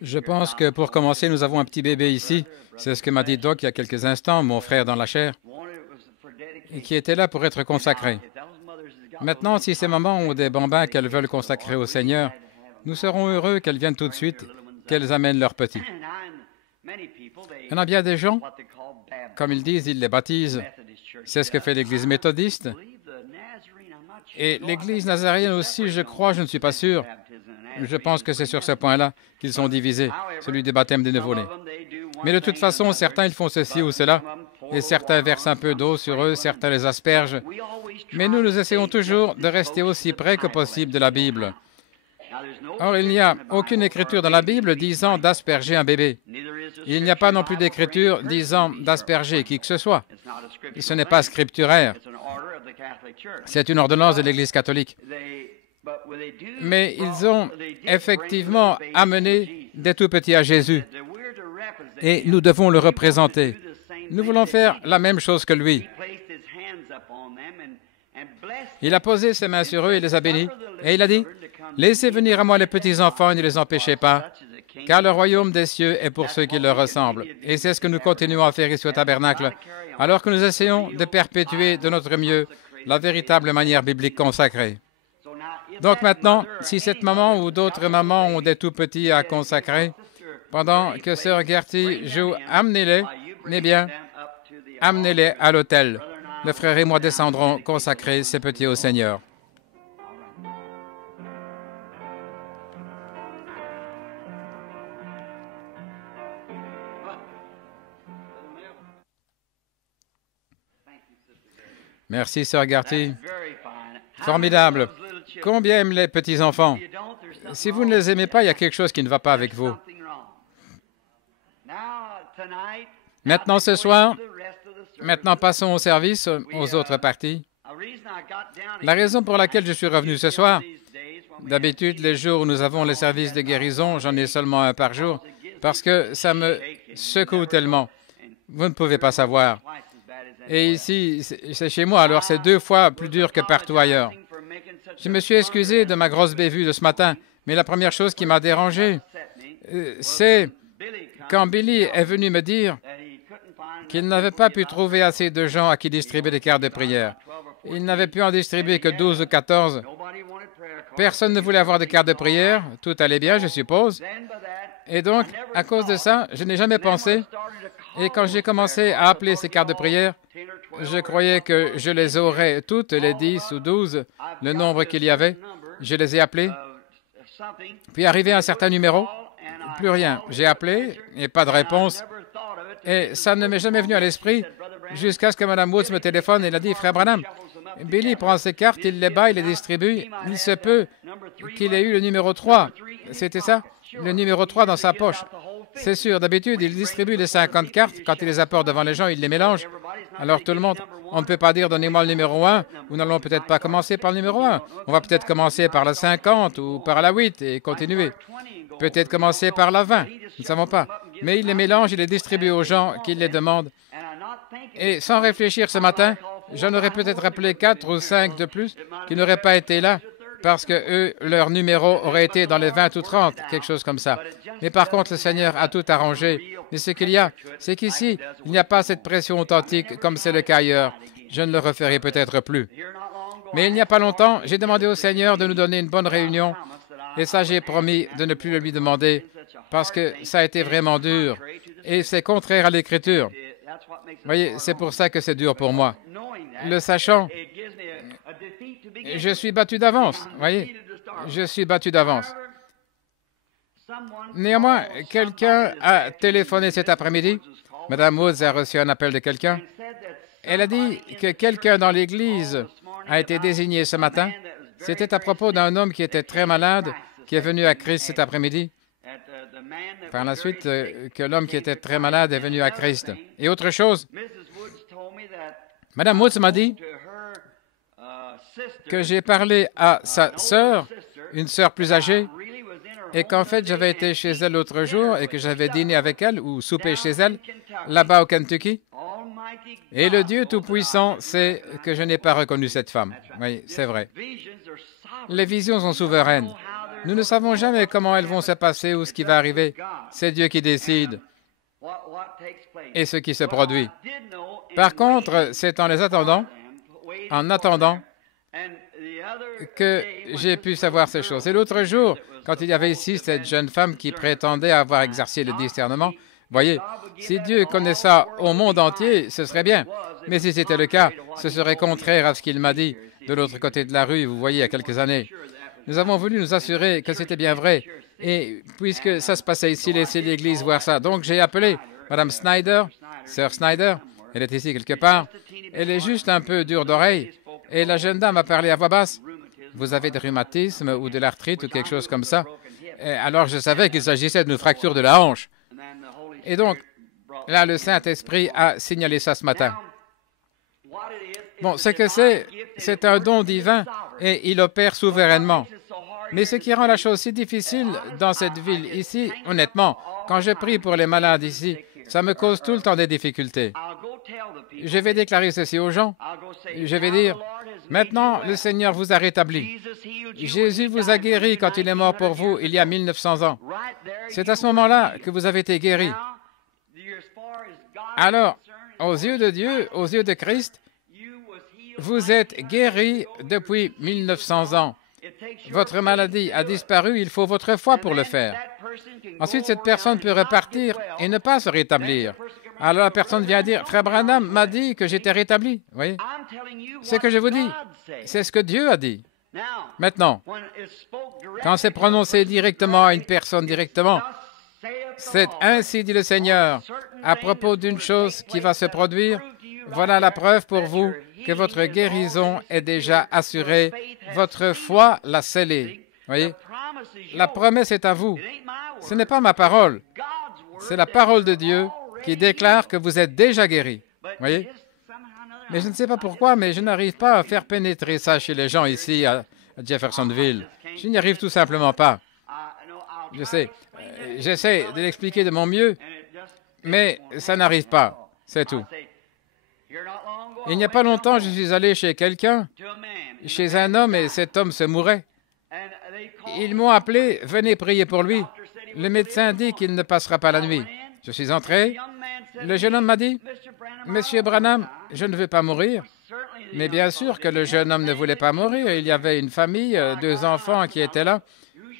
Je pense que pour commencer, nous avons un petit bébé ici. C'est ce que m'a dit Doc il y a quelques instants, mon frère dans la chair, et qui était là pour être consacré. Maintenant, si ces mamans ont des bambins qu'elles veulent consacrer au Seigneur, nous serons heureux qu'elles viennent tout de suite, qu'elles amènent leurs petits. Il y en a bien des gens, comme ils disent, ils les baptisent. C'est ce que fait l'Église méthodiste. Et l'Église nazaréenne aussi, je crois, je ne suis pas sûr. Je pense que c'est sur ce point-là qu'ils sont divisés, celui du baptême des nouveau-nés. Mais de toute façon, certains, ils font ceci ou cela, et certains versent un peu d'eau sur eux, certains les aspergent. Mais nous essayons toujours de rester aussi près que possible de la Bible. Or, il n'y a aucune écriture dans la Bible disant d'asperger un bébé. Il n'y a pas non plus d'écriture disant d'asperger qui que ce soit. Ce n'est pas scripturaire. C'est une ordonnance de l'Église catholique. Mais ils ont effectivement amené des tout-petits à Jésus. Et nous devons le représenter. Nous voulons faire la même chose que lui. Il a posé ses mains sur eux et les a bénis. Et il a dit, « Laissez venir à moi les petits-enfants et ne les empêchez pas, car le royaume des cieux est pour ceux qui leur ressemblent. » Et c'est ce que nous continuons à faire ici au tabernacle, alors que nous essayons de perpétuer de notre mieux la véritable manière biblique consacrée. Donc maintenant, si cette maman ou d'autres mamans ont des tout-petits à consacrer, pendant que Sœur Gertie joue « Amenez-les », eh bien, amenez-les à l'autel. Le frère et moi descendrons consacrer ces petits au Seigneur. Merci, Sœur Gertie. Formidable. Combien aiment les petits-enfants? Si vous ne les aimez pas, il y a quelque chose qui ne va pas avec vous. Maintenant, ce soir, passons au service, aux autres parties. La raison pour laquelle je suis revenu ce soir, d'habitude, les jours où nous avons les services de guérison, j'en ai seulement un par jour, parce que ça me secoue tellement. Vous ne pouvez pas savoir. Et ici, c'est chez moi, alors c'est 2 fois plus dur que partout ailleurs. Je me suis excusé de ma grosse bévue de ce matin, mais la première chose qui m'a dérangé, c'est quand Billy est venu me dire qu'il n'avait pas pu trouver assez de gens à qui distribuer des cartes de prière. Il n'avait pu en distribuer que 12 ou 14. Personne ne voulait avoir de cartes de prière. Tout allait bien, je suppose. Et donc, à cause de ça, je n'ai jamais pensé. Et quand j'ai commencé à appeler ces cartes de prière, je croyais que je les aurais toutes, les 10 ou 12, le nombre qu'il y avait. Je les ai appelées. Puis, arrivé à un certain numéro, plus rien. J'ai appelé et pas de réponse. Et ça ne m'est jamais venu à l'esprit jusqu'à ce que Mme Woods me téléphone et elle a dit, « Frère Branham, Billy prend ses cartes, il les bat, il les distribue. Il se peut qu'il ait eu le numéro 3. » C'était ça? Le numéro 3 dans sa poche. C'est sûr, d'habitude, il distribue les 50 cartes. Quand il les apporte devant les gens, il les mélange. Alors tout le monde, on ne peut pas dire, donnez-moi le numéro 1, ou n'allons peut-être pas commencer par le numéro 1. On va peut-être commencer par la 50 ou par la 8 et continuer. Peut-être commencer par la 20, nous ne savons pas. Mais il les mélange, il les distribue aux gens qui les demandent. Et sans réfléchir ce matin, j'en aurais peut-être appelé 4 ou 5 de plus qui n'auraient pas été là parce que eux, leur numéro aurait été dans les 20 ou 30, quelque chose comme ça. Mais par contre, le Seigneur a tout arrangé. Et ce qu'il y a, c'est qu'ici, il n'y a pas cette pression authentique comme c'est le cas ailleurs. Je ne le referai peut-être plus. Mais il n'y a pas longtemps, j'ai demandé au Seigneur de nous donner une bonne réunion. Et ça, j'ai promis de ne plus le lui demander parce que ça a été vraiment dur. Et c'est contraire à l'Écriture. Vous voyez, c'est pour ça que c'est dur pour moi. Le sachant, je suis battu d'avance. Vous voyez, je suis battu d'avance. Néanmoins, quelqu'un a téléphoné cet après-midi. Mme Woods a reçu un appel de quelqu'un. Elle a dit que quelqu'un dans l'Église a été désigné ce matin. C'était à propos d'un homme qui était très malade, qui est venu à Christ cet après-midi. Par la suite, que l'homme qui était très malade est venu à Christ. Et autre chose, Mme Woods m'a dit que j'ai parlé à sa sœur, une sœur plus âgée, et qu'en fait, j'avais été chez elle l'autre jour et que j'avais dîné avec elle ou soupé chez elle, là-bas au Kentucky. Et le Dieu Tout-Puissant sait que je n'ai pas reconnu cette femme. Oui, c'est vrai. Les visions sont souveraines. Nous ne savons jamais comment elles vont se passer ou ce qui va arriver. C'est Dieu qui décide et ce qui se produit. Par contre, c'est en attendant que j'ai pu savoir ces choses. Et l'autre jour, quand il y avait ici cette jeune femme qui prétendait avoir exercé le discernement, voyez, si Dieu connaît ça au monde entier, ce serait bien. Mais si c'était le cas, ce serait contraire à ce qu'il m'a dit de l'autre côté de la rue, vous voyez, il y a quelques années. Nous avons voulu nous assurer que c'était bien vrai. Et puisque ça se passait ici, laissez l'Église voir ça. Donc j'ai appelé Mme Snyder, Sœur Snyder, elle est ici quelque part. Elle est juste un peu dure d'oreille. Et la jeune dame a parlé à voix basse. Vous avez des rhumatismes ou de l'arthrite ou quelque chose comme ça. Et alors je savais qu'il s'agissait d'une fracture de la hanche. Et donc, là, le Saint-Esprit a signalé ça ce matin. Bon, ce que c'est un don divin et il opère souverainement. Mais ce qui rend la chose si difficile dans cette ville ici, honnêtement, quand je prie pour les malades ici, ça me cause tout le temps des difficultés. Je vais déclarer ceci aux gens. Je vais dire, maintenant, le Seigneur vous a rétabli. Jésus vous a guéri quand il est mort pour vous il y a 1900 ans. C'est à ce moment-là que vous avez été guéri. Alors, aux yeux de Dieu, aux yeux de Christ, vous êtes guéri depuis 1900 ans. Votre maladie a disparu, il faut votre foi pour le faire. Ensuite, cette personne peut repartir et ne pas se rétablir. Alors la personne vient dire, Frère Branham m'a dit que j'étais rétabli. Vous voyez? Ce que je vous dis, c'est ce que Dieu a dit. Maintenant, quand c'est prononcé directement à une personne directement, c'est ainsi dit le Seigneur, à propos d'une chose qui va se produire, voilà la preuve pour vous que votre guérison est déjà assurée, votre foi l'a scellée. Voyez? La promesse est à vous. Ce n'est pas ma parole, c'est la parole de Dieu qui déclare que vous êtes déjà guéri. Voyez? Mais je ne sais pas pourquoi, mais je n'arrive pas à faire pénétrer ça chez les gens ici à Jeffersonville. Je n'y arrive tout simplement pas. Je sais. J'essaie de l'expliquer de mon mieux, mais ça n'arrive pas. C'est tout. Il n'y a pas longtemps, je suis allé chez quelqu'un, chez un homme, et cet homme se mourait. Ils m'ont appelé, venez prier pour lui. Le médecin dit qu'il ne passera pas la nuit. Je suis entré. Le jeune homme m'a dit, Monsieur Branham, je ne veux pas mourir. Mais bien sûr que le jeune homme ne voulait pas mourir. Il y avait une famille, 2 enfants qui étaient là.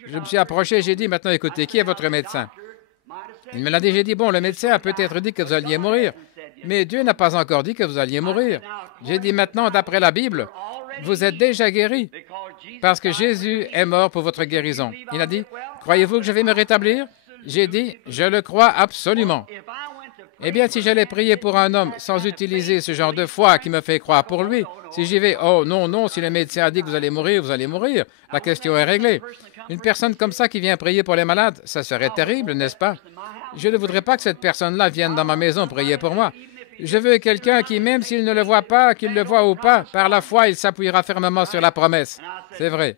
Je me suis approché, j'ai dit, maintenant écoutez, qui est votre médecin? Il me l'a dit, j'ai dit, bon, le médecin a peut-être dit que vous alliez mourir, mais Dieu n'a pas encore dit que vous alliez mourir. J'ai dit, maintenant, d'après la Bible, vous êtes déjà guéri, parce que Jésus est mort pour votre guérison. Il a dit, croyez-vous que je vais me rétablir? J'ai dit, je le crois absolument. Eh bien, si j'allais prier pour un homme sans utiliser ce genre de foi qui me fait croire pour lui, si j'y vais, oh non, non, si le médecin a dit que vous allez mourir, vous allez mourir, la question est réglée. Une personne comme ça qui vient prier pour les malades, ça serait terrible, n'est-ce pas? Je ne voudrais pas que cette personne-là vienne dans ma maison prier pour moi. Je veux quelqu'un qui, même s'il ne le voit pas, qu'il le voit ou pas, par la foi, il s'appuiera fermement sur la promesse. C'est vrai.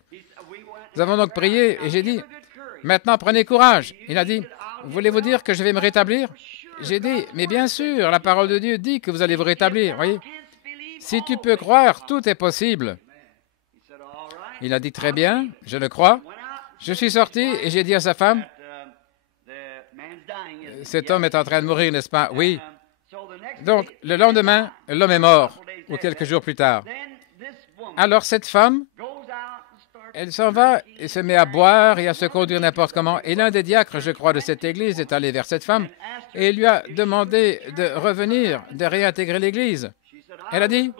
Nous avons donc prié et j'ai dit, maintenant prenez courage. Il a dit, voulez-vous dire que je vais me rétablir? J'ai dit, mais bien sûr, la parole de Dieu dit que vous allez vous rétablir, voyez. Si tu peux croire, tout est possible. Il a dit, très bien, je le crois. Je suis sorti et j'ai dit à sa femme, cet homme est en train de mourir, n'est-ce pas? Oui. Donc, le lendemain, l'homme est mort, ou quelques jours plus tard. Alors, cette femme, elle s'en va et se met à boire et à se conduire n'importe comment. Et l'un des diacres, je crois, de cette église est allé vers cette femme et lui a demandé de revenir, de réintégrer l'église. Elle a dit,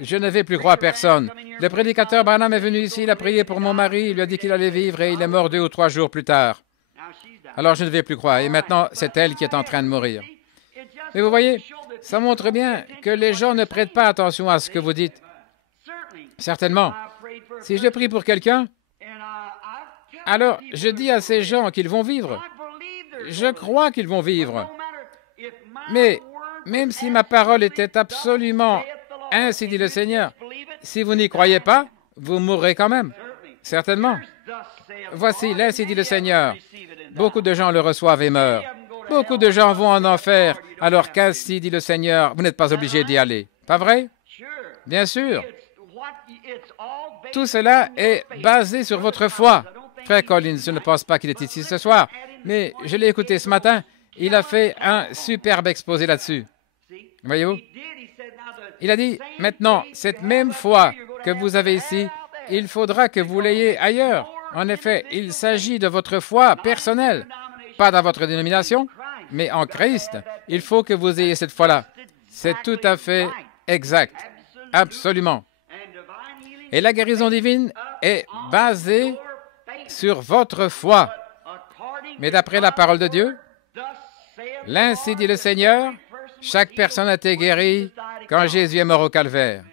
je ne vais plus croire personne. Le prédicateur Branham est venu ici, il a prié pour mon mari, il lui a dit qu'il allait vivre et il est mort 2 ou 3 jours plus tard. Alors je ne vais plus croire. Et maintenant, c'est elle qui est en train de mourir. Mais vous voyez, ça montre bien que les gens ne prêtent pas attention à ce que vous dites. Certainement. Si je prie pour quelqu'un, alors je dis à ces gens qu'ils vont vivre. Je crois qu'ils vont vivre. Mais même si ma parole était absolument ainsi dit le Seigneur, si vous n'y croyez pas, vous mourrez quand même. Certainement. Voici, l'ainsi dit le Seigneur. Beaucoup de gens le reçoivent et meurent. Beaucoup de gens vont en enfer, alors qu'ainsi dit le Seigneur, vous n'êtes pas obligé d'y aller. Pas vrai? Bien sûr. Tout cela est basé sur votre foi. Frère Collins, je ne pense pas qu'il est ici ce soir, mais je l'ai écouté ce matin. Il a fait un superbe exposé là-dessus. Voyez-vous? Il a dit, maintenant, cette même foi que vous avez ici, il faudra que vous l'ayez ailleurs. En effet, il s'agit de votre foi personnelle, pas dans votre dénomination, mais en Christ. Il faut que vous ayez cette foi-là. C'est tout à fait exact. Absolument. Et la guérison divine est basée sur votre foi. Mais d'après la parole de Dieu, l'ainsi dit le Seigneur, chaque personne a été guérie quand Jésus est mort au calvaire.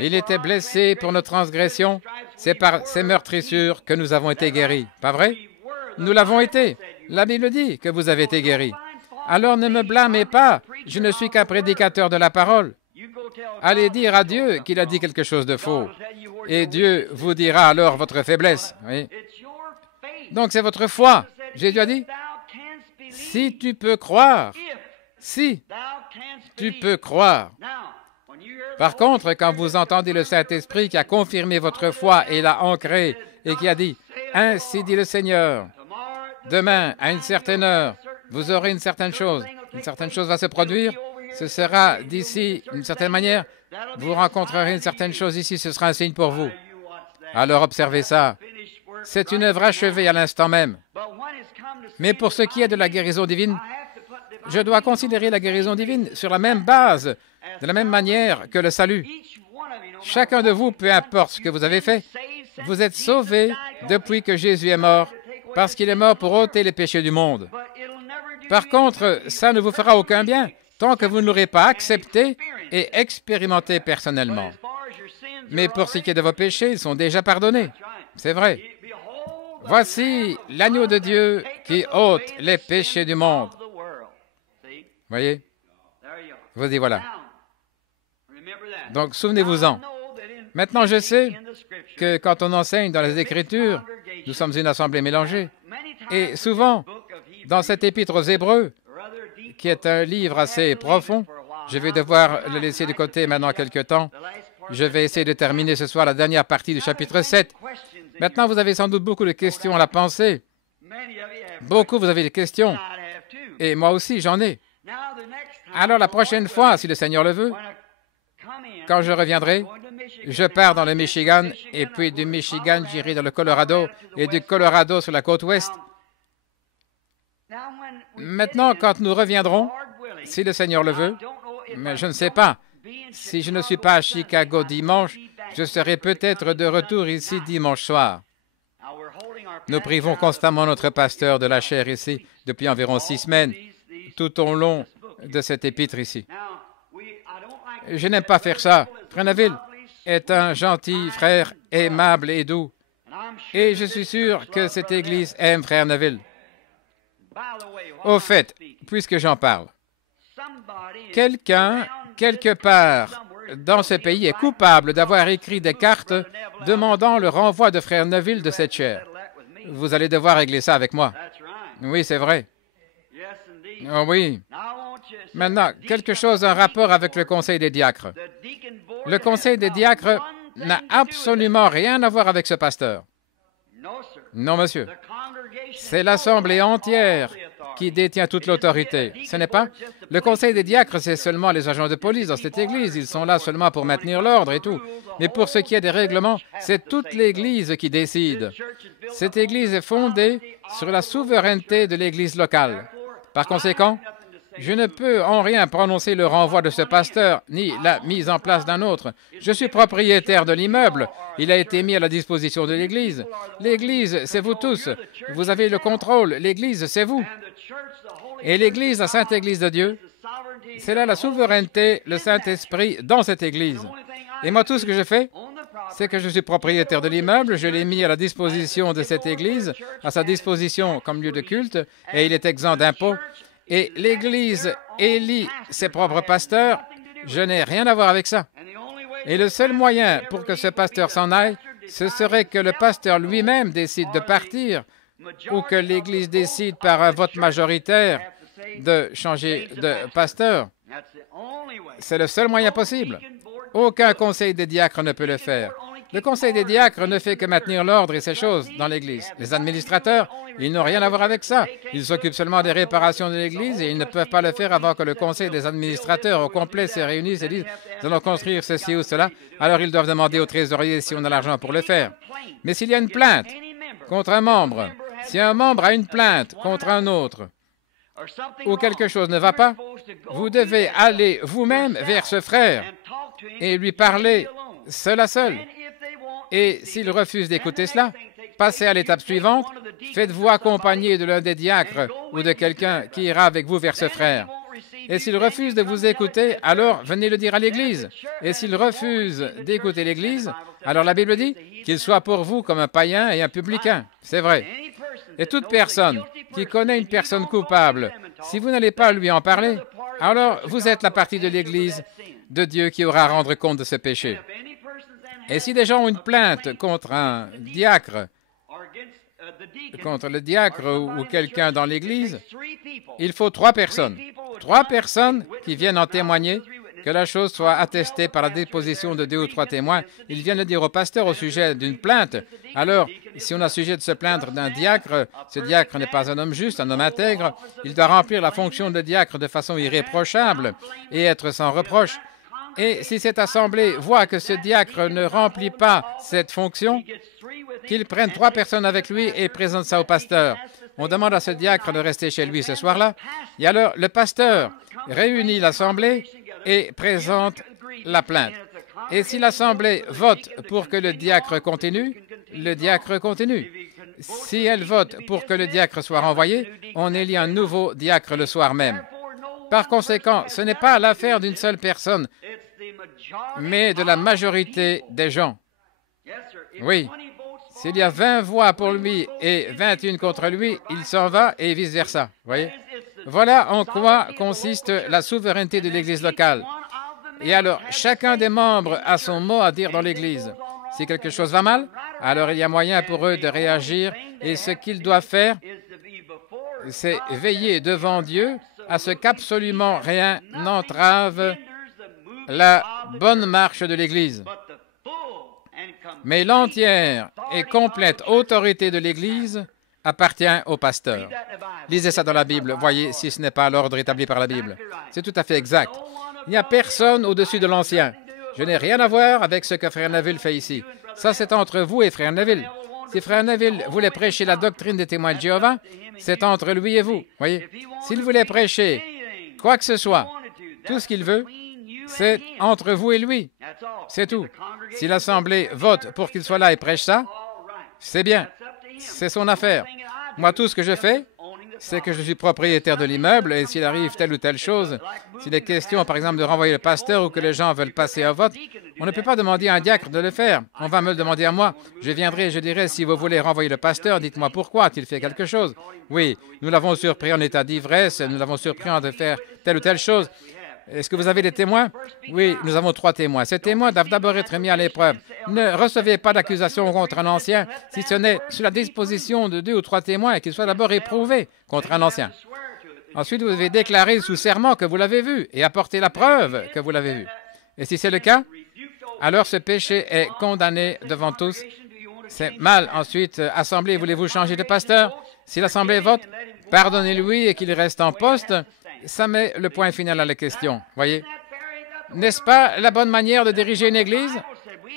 Il était blessé pour nos transgressions. C'est par ses meurtrissures que nous avons été guéris. Pas vrai? Nous l'avons été. La Bible dit que vous avez été guéris. Alors ne me blâmez pas. Je ne suis qu'un prédicateur de la parole. Allez dire à Dieu qu'il a dit quelque chose de faux. Et Dieu vous dira alors votre faiblesse. Oui. Donc c'est votre foi. Jésus a dit, si tu peux croire, si tu peux croire. Par contre, quand vous entendez le Saint-Esprit qui a confirmé votre foi et l'a ancrée et qui a dit, ainsi dit le Seigneur, demain, à une certaine heure, vous aurez une certaine chose va se produire, ce sera d'ici, d'une certaine manière, vous rencontrerez une certaine chose ici, ce sera un signe pour vous. Alors observez ça. C'est une œuvre achevée à l'instant même. Mais pour ce qui est de la guérison divine, je dois considérer la guérison divine sur la même base, de la même manière que le salut. Chacun de vous, peu importe ce que vous avez fait, vous êtes sauvés depuis que Jésus est mort, parce qu'il est mort pour ôter les péchés du monde. Par contre, ça ne vous fera aucun bien tant que vous ne l'aurez pas accepté et expérimenté personnellement. Mais pour ce qui est de vos péchés, ils sont déjà pardonnés. C'est vrai. Voici l'agneau de Dieu qui ôte les péchés du monde. Voyez? Vous dites voilà. Donc, souvenez-vous-en. Maintenant, je sais que quand on enseigne dans les Écritures, nous sommes une assemblée mélangée. Et souvent, dans cet épître aux Hébreux, qui est un livre assez profond, je vais devoir le laisser de côté maintenant quelque temps. Je vais essayer de terminer ce soir la dernière partie du chapitre 7. Maintenant, vous avez sans doute beaucoup de questions à la pensée. Beaucoup, vous avez des questions. Et moi aussi, j'en ai. Alors, la prochaine fois, si le Seigneur le veut, quand je reviendrai, je pars dans le Michigan, et puis du Michigan, j'irai dans le Colorado, et du Colorado sur la côte ouest. Maintenant, quand nous reviendrons, si le Seigneur le veut, mais je ne sais pas, si je ne suis pas à Chicago dimanche, je serai peut-être de retour ici dimanche soir. Nous privons constamment notre pasteur de la chair ici depuis environ 6 semaines, tout au long de cet épître ici. Je n'aime pas faire ça. Frère Neville est un gentil frère, aimable et doux. Et je suis sûr que cette Église aime Frère Neville. Au fait, puisque j'en parle, quelqu'un, quelque part dans ce pays, est coupable d'avoir écrit des cartes demandant le renvoi de Frère Neville de cette chaire. Vous allez devoir régler ça avec moi. Oui, c'est vrai. Oh oui. Maintenant, quelque chose en rapport avec le Conseil des diacres. Le Conseil des diacres n'a absolument rien à voir avec ce pasteur. Non, monsieur. C'est l'Assemblée entière qui détient toute l'autorité. Ce n'est pas? Le Conseil des diacres, c'est seulement les agents de police dans cette Église. Ils sont là seulement pour maintenir l'ordre et tout. Mais pour ce qui est des règlements, c'est toute l'Église qui décide. Cette Église est fondée sur la souveraineté de l'Église locale. Par conséquent, je ne peux en rien prononcer le renvoi de ce pasteur, ni la mise en place d'un autre. Je suis propriétaire de l'immeuble. Il a été mis à la disposition de l'Église. L'Église, c'est vous tous. Vous avez le contrôle. L'Église, c'est vous. Et l'Église, la Sainte Église de Dieu, c'est là la souveraineté, le Saint-Esprit dans cette Église. Et moi, tout ce que je fais, c'est que je suis propriétaire de l'immeuble, je l'ai mis à la disposition de cette Église, à sa disposition comme lieu de culte, et il est exempt d'impôts. Et l'Église élit ses propres pasteurs, je n'ai rien à voir avec ça. Et le seul moyen pour que ce pasteur s'en aille, ce serait que le pasteur lui-même décide de partir ou que l'Église décide par un vote majoritaire de changer de pasteur. C'est le seul moyen possible. Aucun conseil des diacres ne peut le faire. Le conseil des diacres ne fait que maintenir l'ordre et ces choses dans l'Église. Les administrateurs, ils n'ont rien à voir avec ça. Ils s'occupent seulement des réparations de l'Église et ils ne peuvent pas le faire avant que le conseil des administrateurs au complet se réunisse et dise « Nous allons construire ceci ou cela ». Alors ils doivent demander au trésorier si on a l'argent pour le faire. Mais s'il y a une plainte contre un membre, si un membre a une plainte contre un autre, ou quelque chose ne va pas, vous devez aller vous-même vers ce frère et lui parler seul à seul. Et s'il refuse d'écouter cela, passez à l'étape suivante, faites-vous accompagner de l'un des diacres ou de quelqu'un qui ira avec vous vers ce frère. Et s'il refuse de vous écouter, alors venez le dire à l'Église. Et s'il refuse d'écouter l'Église, alors la Bible dit qu'il soit pour vous comme un païen et un publicain. C'est vrai. Et toute personne qui connaît une personne coupable, si vous n'allez pas lui en parler, alors vous êtes la partie de l'Église de Dieu qui aura à rendre compte de ce péché. Et si des gens ont une plainte contre un diacre, contre le diacre ou quelqu'un dans l'Église, il faut 3 personnes. 3 personnes qui viennent en témoigner, que la chose soit attestée par la déposition de 2 ou 3 témoins. Ils viennent le dire au pasteur au sujet d'une plainte. Alors, si on a sujet de se plaindre d'un diacre, ce diacre n'est pas un homme juste, un homme intègre. Il doit remplir la fonction de diacre de façon irréprochable et être sans reproche. Et si cette assemblée voit que ce diacre ne remplit pas cette fonction, qu'il prenne 3 personnes avec lui et présente ça au pasteur. On demande à ce diacre de rester chez lui ce soir-là. Et alors, le pasteur réunit l'assemblée et présente la plainte. Et si l'assemblée vote pour que le diacre continue, le diacre continue. Si elle vote pour que le diacre soit renvoyé, on élit un nouveau diacre le soir même. Par conséquent, ce n'est pas l'affaire d'une seule personne, mais de la majorité des gens. Oui. S'il y a 20 voix pour lui et 21 contre lui, il s'en va et vice-versa. Voyez? Voilà en quoi consiste la souveraineté de l'Église locale. Et alors, chacun des membres a son mot à dire dans l'Église. Si quelque chose va mal, alors il y a moyen pour eux de réagir et ce qu'ils doivent faire, c'est veiller devant Dieu à ce qu'absolument rien n'entrave la bonne marche de l'Église. Mais l'entière et complète autorité de l'Église appartient au pasteur. Lisez ça dans la Bible, voyez si ce n'est pas l'ordre établi par la Bible. C'est tout à fait exact. Il n'y a personne au-dessus de l'ancien. Je n'ai rien à voir avec ce que Frère Neville fait ici. Ça, c'est entre vous et Frère Neville. Si Frère Neville voulait prêcher la doctrine des témoins de Jéhovah, c'est entre lui et vous. Voyez, s'il voulait prêcher quoi que ce soit, tout ce qu'il veut, c'est entre vous et lui. C'est tout. Si l'Assemblée vote pour qu'il soit là et prêche ça, c'est bien. C'est son affaire. Moi, tout ce que je fais, c'est que je suis propriétaire de l'immeuble et s'il arrive telle ou telle chose, s'il est question, par exemple, de renvoyer le pasteur ou que les gens veulent passer au vote, on ne peut pas demander à un diacre de le faire. On va me le demander à moi. Je viendrai et je dirai, si vous voulez renvoyer le pasteur, dites-moi pourquoi a-t-il fait quelque chose. Oui, nous l'avons surpris en état d'ivresse, nous l'avons surpris en de faire telle ou telle chose. Est-ce que vous avez des témoins? Oui, nous avons 3 témoins. Ces témoins doivent d'abord être mis à l'épreuve. Ne recevez pas d'accusation contre un ancien, si ce n'est sur la disposition de 2 ou 3 témoins et qu'ils soient d'abord éprouvés contre un ancien. Ensuite, vous devez déclarer sous serment que vous l'avez vu et apporter la preuve que vous l'avez vu. Et si c'est le cas, alors ce péché est condamné devant tous. C'est mal. Ensuite, assemblée, voulez-vous changer de pasteur? Si l'assemblée vote, pardonnez-lui et qu'il reste en poste. Ça met le point final à la question, voyez. N'est-ce pas la bonne manière de diriger une Église?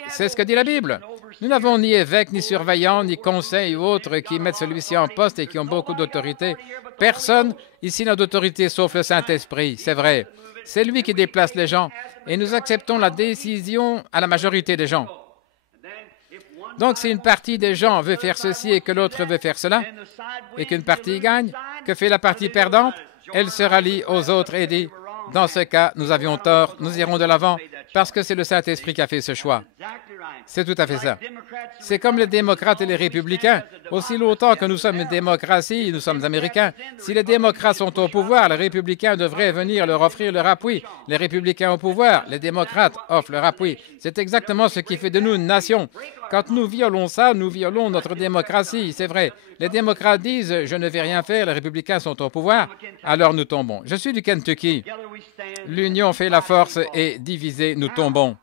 C'est ce que dit la Bible. Nous n'avons ni évêque, ni surveillant, ni conseil ou autres qui mettent celui-ci en poste et qui ont beaucoup d'autorité. Personne ici n'a d'autorité sauf le Saint-Esprit, c'est vrai. C'est lui qui déplace les gens et nous acceptons la décision à la majorité des gens. Donc, si une partie des gens veut faire ceci et que l'autre veut faire cela, et qu'une partie gagne, que fait la partie perdante? Elle se rallie aux autres et dit, dans ce cas, nous avions tort, nous irons de l'avant, parce que c'est le Saint-Esprit qui a fait ce choix. C'est tout à fait ça. C'est comme les démocrates et les républicains. Aussi longtemps que nous sommes une démocratie, nous sommes américains. Si les démocrates sont au pouvoir, les républicains devraient venir leur offrir leur appui. Les républicains au pouvoir, les démocrates offrent leur appui. C'est exactement ce qui fait de nous une nation. Quand nous violons ça, nous violons notre démocratie, c'est vrai. Les démocrates disent « je ne vais rien faire », les républicains sont au pouvoir, alors nous tombons. Je suis du Kentucky. L'union fait la force et divisée, nous tombons.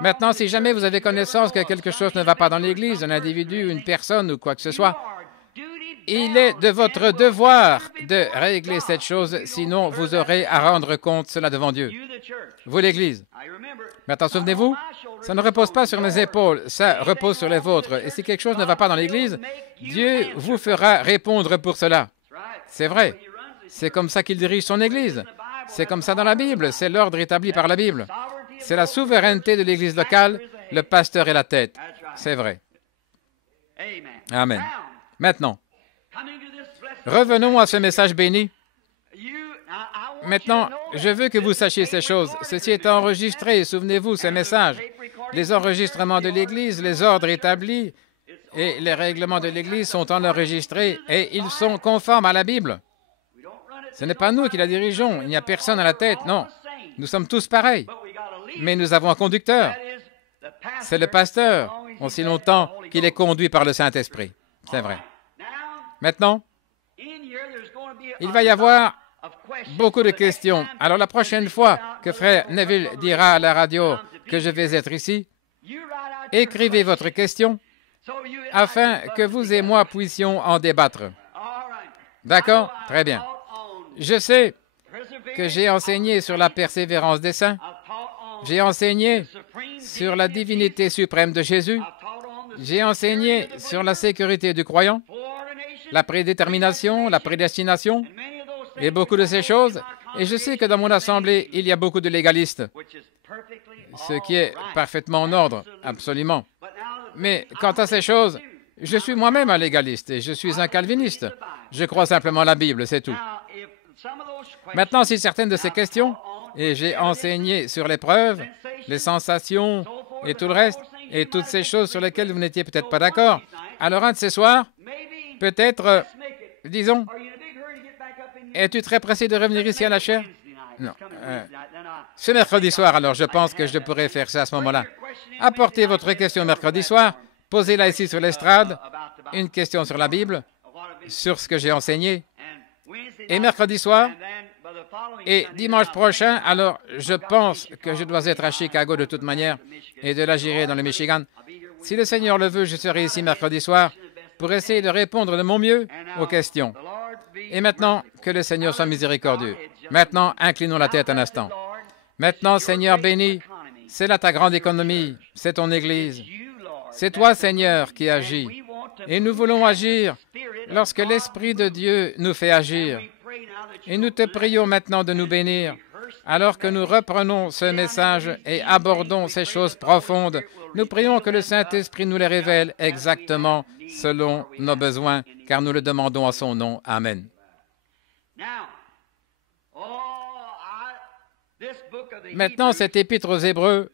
Maintenant, si jamais vous avez connaissance que quelque chose ne va pas dans l'Église, un individu, une personne ou quoi que ce soit, il est de votre devoir de régler cette chose, sinon vous aurez à rendre compte cela devant Dieu. Vous, l'Église. Maintenant, souvenez-vous, ça ne repose pas sur mes épaules, ça repose sur les vôtres. Et si quelque chose ne va pas dans l'Église, Dieu vous fera répondre pour cela. C'est vrai. C'est comme ça qu'il dirige son Église. C'est comme ça dans la Bible. C'est l'ordre établi par la Bible. C'est la souveraineté de l'Église locale. Le pasteur est la tête. C'est vrai. Amen. Maintenant, revenons à ce message béni. Maintenant, je veux que vous sachiez ces choses. Ceci est enregistré. Souvenez-vous, ces messages, les enregistrements de l'Église, les ordres établis et les règlements de l'Église sont enregistrés et ils sont conformes à la Bible. Ce n'est pas nous qui la dirigeons. Il n'y a personne à la tête, non. Nous sommes tous pareils. Mais nous avons un conducteur. C'est le pasteur, aussi longtemps qu'il est conduit par le Saint-Esprit. C'est vrai. Maintenant, il va y avoir beaucoup de questions. Alors, la prochaine fois que Frère Neville dira à la radio que je vais être ici, écrivez votre question afin que vous et moi puissions en débattre. D'accord? Très bien. Je sais que j'ai enseigné sur la persévérance des saints. J'ai enseigné sur la divinité suprême de Jésus. J'ai enseigné sur la sécurité du croyant, la prédétermination, la prédestination et beaucoup de ces choses. Et je sais que dans mon assemblée, il y a beaucoup de légalistes, ce qui est parfaitement en ordre, absolument. Mais quant à ces choses, je suis moi-même un légaliste et je suis un calviniste. Je crois simplement la Bible, c'est tout. Maintenant, si certaines de ces questions, et j'ai enseigné sur les preuves, les sensations et tout le reste, et toutes ces choses sur lesquelles vous n'étiez peut-être pas d'accord, alors un de ces soirs, peut-être, disons, es-tu très pressé de revenir ici à la chaire? Non. Ce mercredi soir, alors je pense que je pourrais faire ça à ce moment-là. Apportez votre question mercredi soir, posez-la ici sur l'estrade, une question sur la Bible, sur ce que j'ai enseigné. Et mercredi soir, et dimanche prochain, alors je pense que je dois être à Chicago de toute manière, et de là j'irai dans le Michigan. Si le Seigneur le veut, je serai ici mercredi soir pour essayer de répondre de mon mieux aux questions. Et maintenant, que le Seigneur soit miséricordieux. Maintenant, inclinons la tête un instant. Maintenant, Seigneur béni, c'est là ta grande économie, c'est ton Église. C'est toi, Seigneur, qui agis. Et nous voulons agir lorsque l'Esprit de Dieu nous fait agir. Et nous te prions maintenant de nous bénir. Alors que nous reprenons ce message et abordons ces choses profondes, nous prions que le Saint-Esprit nous les révèle exactement selon nos besoins, car nous le demandons en son nom. Amen. Maintenant, cette épître aux Hébreux,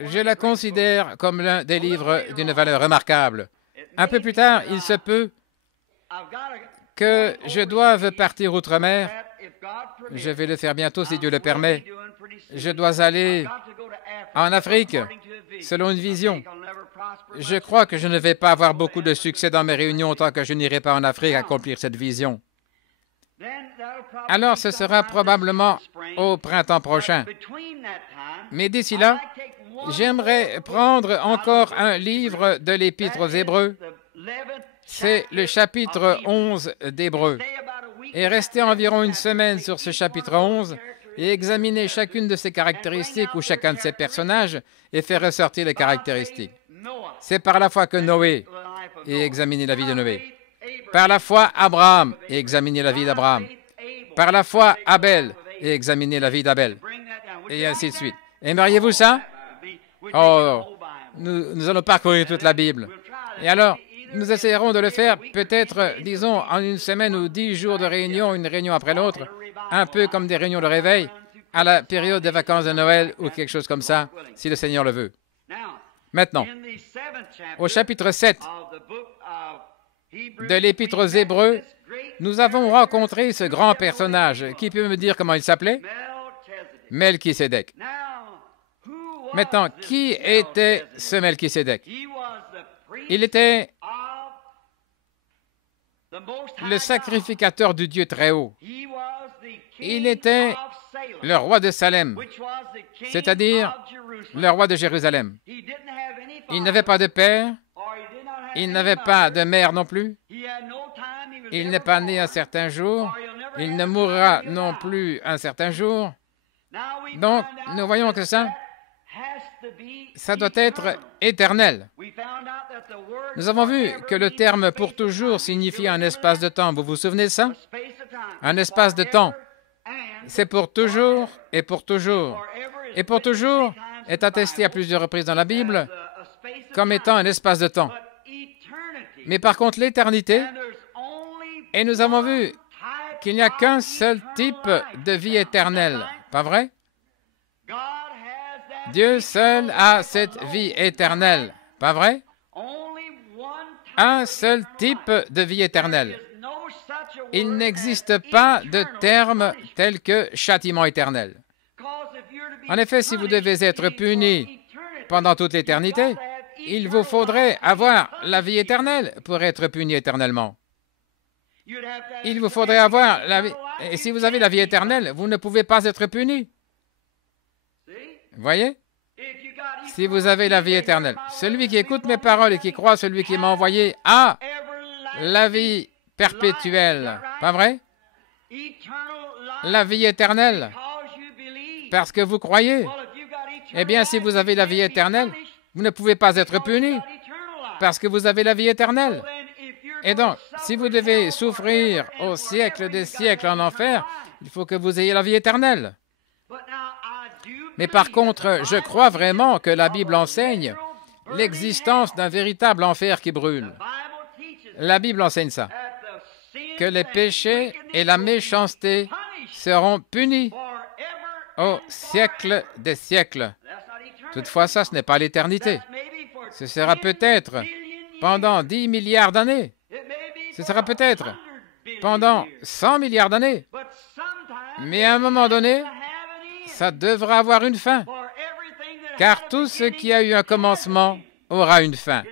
je la considère comme l'un des livres d'une valeur remarquable. Un peu plus tard, il se peut que je doive partir outre-mer. Je vais le faire bientôt si Dieu le permet. Je dois aller en Afrique selon une vision. Je crois que je ne vais pas avoir beaucoup de succès dans mes réunions tant que je n'irai pas en Afrique accomplir cette vision. Alors ce sera probablement au printemps prochain. Mais d'ici là, j'aimerais prendre encore un livre de l'Épître aux Hébreux. C'est le chapitre 11 d'Hébreux. Et rester environ une semaine sur ce chapitre 11 et examiner chacune de ses caractéristiques ou chacun de ses personnages et faire ressortir les caractéristiques. C'est par la foi que Noé, et examiner la vie de Noé. Par la foi Abraham, et examiner la vie d'Abraham. Par la foi Abel, et examiner la vie d'Abel. Et ainsi de suite. Aimeriez-vous ça? Oh, nous allons parcourir toute la Bible. Et alors, nous essayerons de le faire peut-être, disons, en une semaine ou 10 jours de réunion, une réunion après l'autre, un peu comme des réunions de réveil, à la période des vacances de Noël ou quelque chose comme ça, si le Seigneur le veut. Maintenant, au chapitre 7 de l'Épître aux Hébreux, nous avons rencontré ce grand personnage. Qui peut me dire comment il s'appelait? Melchisédek. Maintenant, qui était ce Melchisédek? Il était le sacrificateur du Dieu Très-Haut. Il était le roi de Salem, c'est-à-dire le roi de Jérusalem. Il n'avait pas de père, il n'avait pas de mère non plus, il n'est pas né un certain jour, il ne mourra non plus un certain jour. Donc, nous voyons que ça doit être éternel. Nous avons vu que le terme « pour toujours » signifie un espace de temps. Vous vous souvenez de ça? Un espace de temps. C'est pour toujours et pour toujours. Et pour toujours est attesté à plusieurs reprises dans la Bible comme étant un espace de temps. Mais par contre, l'éternité, et nous avons vu qu'il n'y a qu'un seul type de vie éternelle. Pas vrai? Dieu seul a cette vie éternelle. Pas vrai? Un seul type de vie éternelle. Il n'existe pas de terme tel que châtiment éternel. En effet, si vous devez être puni pendant toute l'éternité, il vous faudrait avoir la vie éternelle pour être puni éternellement. Il vous faudrait avoir la vie. Et si vous avez la vie éternelle, vous ne pouvez pas être puni. Voyez? Si vous avez la vie éternelle, celui qui écoute mes paroles et qui croit celui qui m'a envoyé a la vie perpétuelle. Pas vrai? La vie éternelle. Parce que vous croyez. Eh bien, si vous avez la vie éternelle, vous ne pouvez pas être puni. Parce que vous avez la vie éternelle. Et donc, si vous devez souffrir au siècle des siècles en enfer, il faut que vous ayez la vie éternelle. Mais par contre, je crois vraiment que la Bible enseigne l'existence d'un véritable enfer qui brûle. La Bible enseigne ça, que les péchés et la méchanceté seront punis au siècle des siècles. Toutefois, ça, ce n'est pas l'éternité. Ce sera peut-être pendant 10 milliards d'années. Ce sera peut-être pendant 100 milliards d'années. Mais à un moment donné, ça devra avoir une fin. Car tout ce qui a eu un commencement aura une fin.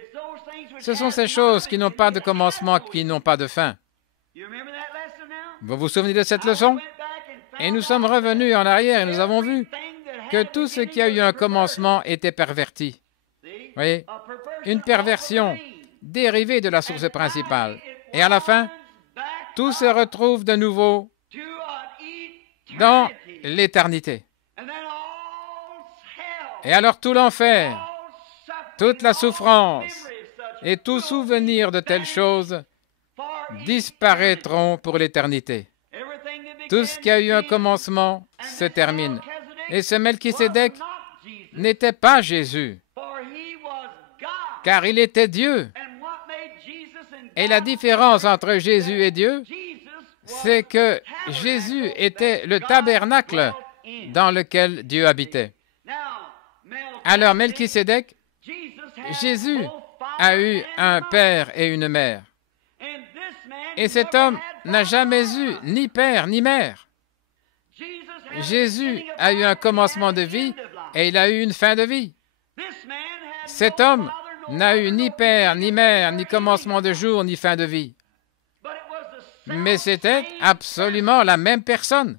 Ce sont ces choses qui n'ont pas de commencement, qui n'ont pas de fin. Vous vous souvenez de cette leçon? Et nous sommes revenus en arrière et nous avons vu que tout ce qui a eu un commencement était perverti. Voyez? Une perversion dérivée de la source principale. Et à la fin, tout se retrouve de nouveau dans l'éternité. Et alors tout l'enfer, toute la souffrance et tout souvenir de telles choses disparaîtront pour l'éternité. Tout ce qui a eu un commencement se termine. Et ce Melchisédek n'était pas Jésus, car il était Dieu. Et la différence entre Jésus et Dieu, c'est que Jésus était le tabernacle dans lequel Dieu habitait. Alors, Melchisédek, Jésus a eu un père et une mère. Et cet homme n'a jamais eu ni père ni mère. Jésus a eu un commencement de vie et il a eu une fin de vie. Cet homme n'a eu ni père, ni mère, ni commencement de jour, ni fin de vie. Mais c'était absolument la même personne.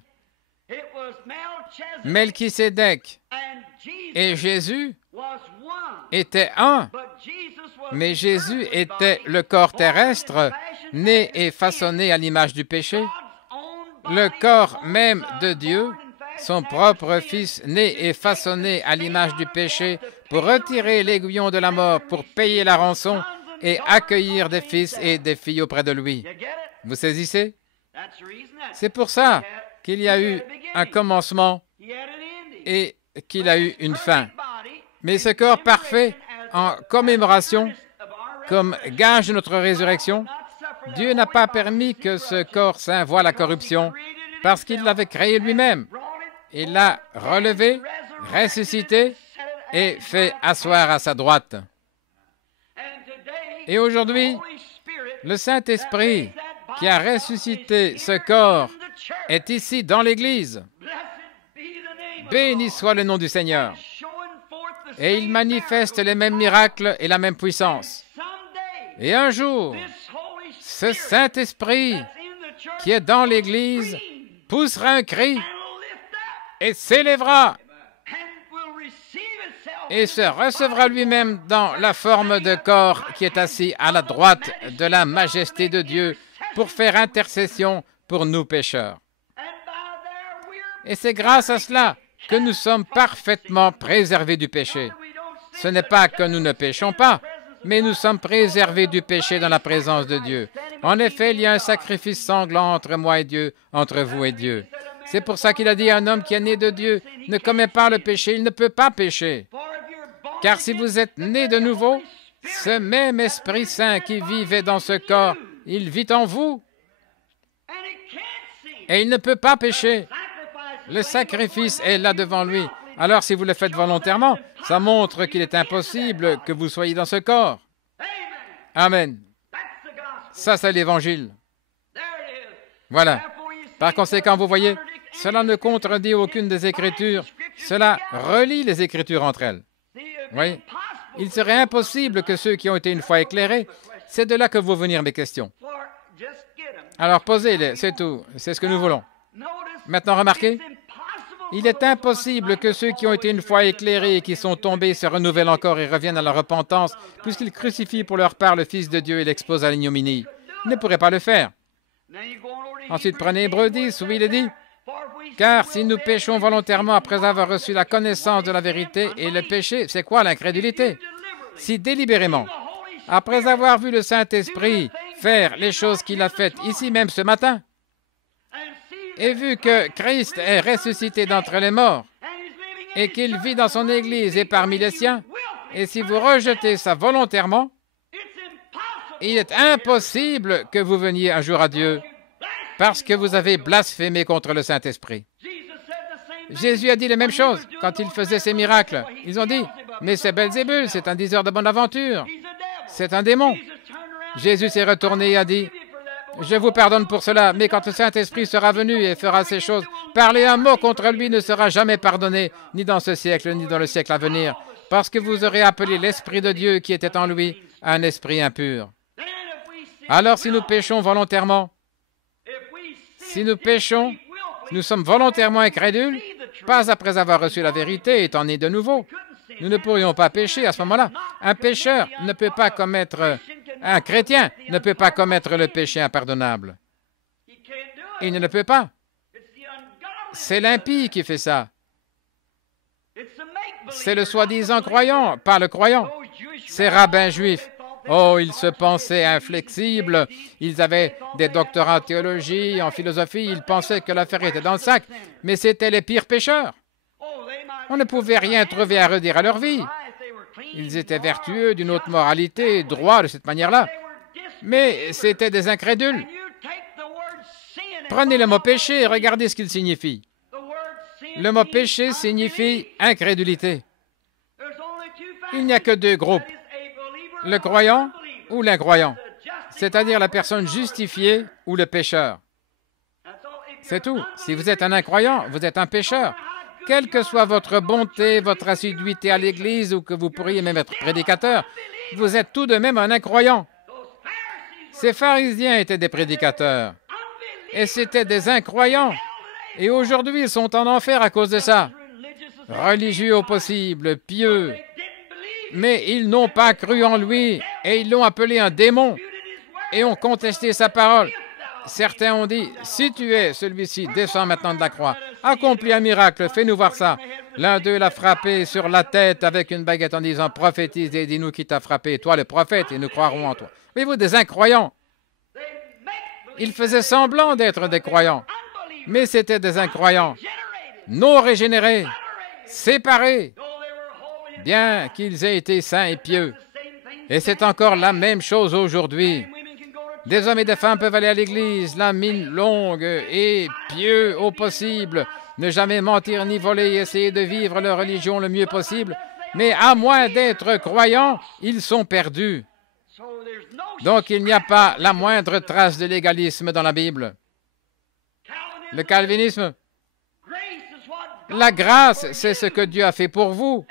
Melchisédek et Jésus étaient un, mais Jésus était le corps terrestre, né et façonné à l'image du péché, le corps même de Dieu, son propre Fils, né et façonné à l'image du péché, pour retirer l'aiguillon de la mort, pour payer la rançon et accueillir des fils et des filles auprès de lui. Vous saisissez? C'est pour ça qu'il y a eu un commencement et qu'il a eu une fin. Mais ce corps parfait, en commémoration, comme gage de notre résurrection, Dieu n'a pas permis que ce corps saint voie la corruption parce qu'il l'avait créé lui-même. Il l'a relevé, ressuscité et fait asseoir à sa droite. Et aujourd'hui, le Saint-Esprit qui a ressuscité ce corps est ici dans l'Église. Béni soit le nom du Seigneur. Et il manifeste les mêmes miracles et la même puissance. Et un jour, ce Saint-Esprit qui est dans l'Église poussera un cri et s'élèvera et se recevra lui-même dans la forme de corps qui est assis à la droite de la majesté de Dieu pour faire intercession pour nous pécheurs. Et c'est grâce à cela que nous sommes parfaitement préservés du péché. Ce n'est pas que nous ne péchons pas, mais nous sommes préservés du péché dans la présence de Dieu. En effet, il y a un sacrifice sanglant entre moi et Dieu, entre vous et Dieu. C'est pour ça qu'il a dit à un homme qui est né de Dieu, ne commet pas le péché, il ne peut pas pécher. Car si vous êtes né de nouveau, ce même Esprit Saint qui vivait dans ce corps, il vit en vous. Et il ne peut pas pécher. Le sacrifice est là devant lui. Alors, si vous le faites volontairement, ça montre qu'il est impossible que vous soyez dans ce corps. Amen. Ça, c'est l'Évangile. Voilà. Par conséquent, vous voyez, cela ne contredit aucune des Écritures. Cela relie les Écritures entre elles. Oui. Il serait impossible que ceux qui ont été une fois éclairés, c'est de là que vont venir mes questions. Alors, posez-les, c'est tout. C'est ce que nous voulons. Maintenant, remarquez, il est impossible que ceux qui ont été une fois éclairés et qui sont tombés se renouvellent encore et reviennent à la repentance, puisqu'ils crucifient pour leur part le Fils de Dieu et l'exposent à l'ignominie. Ils ne pourraient pas le faire. Ensuite, prenez Hébreux 10, où il est dit, « Car si nous péchons volontairement après avoir reçu la connaissance de la vérité, et le péché, c'est quoi l'incrédulité? Si délibérément, après avoir vu le Saint-Esprit faire les choses qu'il a faites ici même ce matin, et vu que Christ est ressuscité d'entre les morts et qu'il vit dans son Église et parmi les siens, et si vous rejetez ça volontairement, il est impossible que vous veniez un jour à Dieu parce que vous avez blasphémé contre le Saint-Esprit. Jésus a dit la même chose quand il faisait ses miracles. Ils ont dit, « Mais c'est Belzébul, c'est un diseur de bonne aventure, c'est un démon. » Jésus s'est retourné et a dit, « Je vous pardonne pour cela, mais quand le Saint-Esprit sera venu et fera ces choses, parler un mot contre lui ne sera jamais pardonné, ni dans ce siècle, ni dans le siècle à venir, parce que vous aurez appelé l'Esprit de Dieu qui était en lui un esprit impur. » Alors, si nous péchons volontairement, si nous péchons, nous sommes volontairement incrédules, pas après avoir reçu la vérité, étant nés de nouveau. Nous ne pourrions pas pécher à ce moment-là. Un pécheur ne peut pas commettre, un chrétien ne peut pas commettre le péché impardonnable. Il ne le peut pas. C'est l'impie qui fait ça. C'est le soi-disant croyant, pas le croyant. Ces rabbins juifs. Oh, ils se pensaient inflexibles, ils avaient des doctorats en théologie, en philosophie, ils pensaient que l'affaire était dans le sac, mais c'étaient les pires pécheurs. On ne pouvait rien trouver à redire à leur vie. Ils étaient vertueux, d'une haute moralité, droits de cette manière-là, mais c'étaient des incrédules. Prenez le mot péché et regardez ce qu'il signifie. Le mot péché signifie incrédulité. Il n'y a que deux groupes. Le croyant ou l'incroyant, c'est-à-dire la personne justifiée ou le pécheur. C'est tout. Si vous êtes un incroyant, vous êtes un pécheur. Quelle que soit votre bonté, votre assiduité à l'Église ou que vous pourriez même être prédicateur, vous êtes tout de même un incroyant. Ces pharisiens étaient des prédicateurs et c'étaient des incroyants. Et aujourd'hui, ils sont en enfer à cause de ça. Religieux au possible, pieux. Mais ils n'ont pas cru en lui et ils l'ont appelé un démon et ont contesté sa parole. Certains ont dit, si tu es celui-ci, descends maintenant de la croix, accomplis un miracle, fais-nous voir ça. L'un d'eux l'a frappé sur la tête avec une baguette en disant, prophétise et dis-nous qui t'a frappé, toi le prophète, et nous croirons en toi. Voyez-vous, des incroyants. Ils faisaient semblant d'être des croyants, mais c'étaient des incroyants, non régénérés, séparés, bien qu'ils aient été saints et pieux. Et c'est encore la même chose aujourd'hui. Des hommes et des femmes peuvent aller à l'église, la mine longue et pieux au possible, ne jamais mentir ni voler, essayer de vivre leur religion le mieux possible, mais à moins d'être croyants, ils sont perdus. Donc il n'y a pas la moindre trace de légalisme dans la Bible. Le calvinisme, la grâce, c'est ce que Dieu a fait pour vous.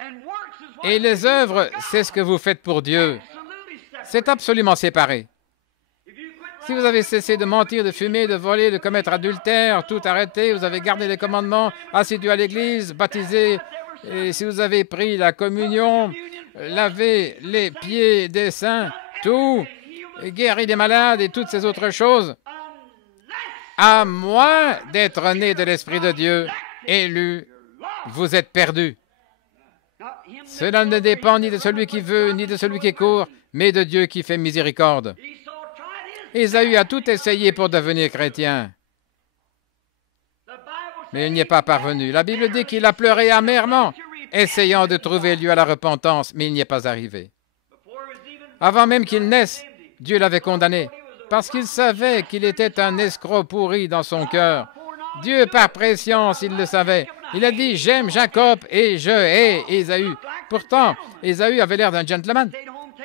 Et les œuvres, c'est ce que vous faites pour Dieu. C'est absolument séparé. Si vous avez cessé de mentir, de fumer, de voler, de commettre adultère, tout arrêté, vous avez gardé les commandements, assidu à l'Église, baptisé, et si vous avez pris la communion, lavé les pieds des saints, tout, guéri des malades et toutes ces autres choses, à moins d'être né de l'Esprit de Dieu, élu, vous êtes perdu. Cela ne dépend ni de celui qui veut, ni de celui qui court, mais de Dieu qui fait miséricorde. Ésaü a tout essayé pour devenir chrétien, mais il n'y est pas parvenu. La Bible dit qu'il a pleuré amèrement, essayant de trouver lieu à la repentance, mais il n'y est pas arrivé. Avant même qu'il naisse, Dieu l'avait condamné, parce qu'il savait qu'il était un escroc pourri dans son cœur. Dieu, par prescience, il le savait. Il a dit, j'aime Jacob et je hais Ésaü. Pourtant, Ésaü avait l'air d'un gentleman.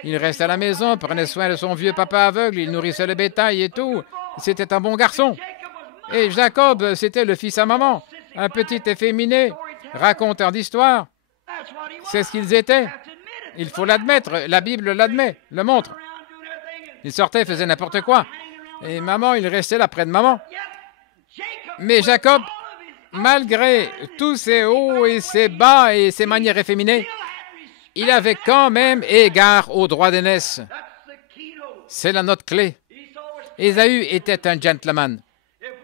Il restait à la maison, prenait soin de son vieux papa aveugle, il nourrissait le bétail et tout. C'était un bon garçon. Et Jacob, c'était le fils à maman, un petit efféminé, raconteur d'histoire. C'est ce qu'ils étaient. Il faut l'admettre, la Bible l'admet, le montre. Il sortait, faisait n'importe quoi. Et maman, il restait là près de maman. Mais Jacob, malgré tous ses hauts et ses bas et ses manières efféminées, il avait quand même égard au droit d'aînesse. C'est la note clé. Ésaü était un gentleman,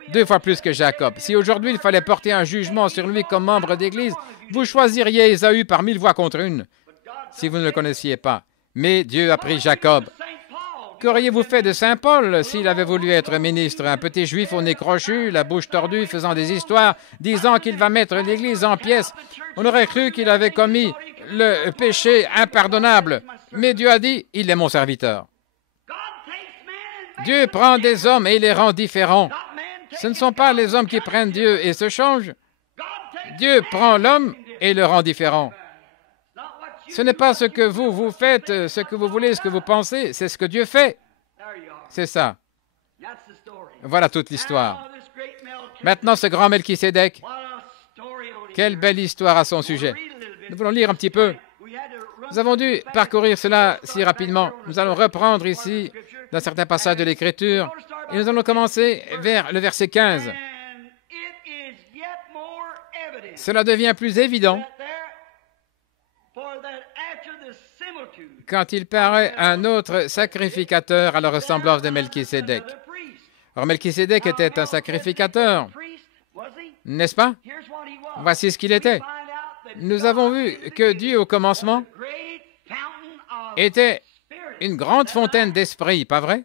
2 fois plus que Jacob. Si aujourd'hui il fallait porter un jugement sur lui comme membre d'Église, vous choisiriez Ésaü par 1000 voix contre une, si vous ne le connaissiez pas. Mais Dieu a pris Jacob. Qu'auriez-vous fait de Saint Paul s'il avait voulu être ministre? Un petit juif au nez crochu, la bouche tordue, faisant des histoires, disant qu'il va mettre l'Église en pièces. On aurait cru qu'il avait commis le péché impardonnable. Mais Dieu a dit, il est mon serviteur. Dieu prend des hommes et les rend différents. Ce ne sont pas les hommes qui prennent Dieu et se changent. Dieu prend l'homme et le rend différent. Ce n'est pas ce que vous faites, ce que vous voulez, ce que vous pensez, c'est ce que Dieu fait. C'est ça. Voilà toute l'histoire. Maintenant, ce grand Melchisédek, quelle belle histoire à son sujet. Nous voulons lire un petit peu. Nous avons dû parcourir cela si rapidement. Nous allons reprendre ici d'un certain passage de l'Écriture et nous allons commencer vers le verset 15. Cela devient plus évident quand il paraît un autre sacrificateur à la ressemblance de Melchisédek. Or, Melchisédek était un sacrificateur, n'est-ce pas? Voici ce qu'il était. Nous avons vu que Dieu, au commencement, était une grande fontaine d'esprit, pas vrai?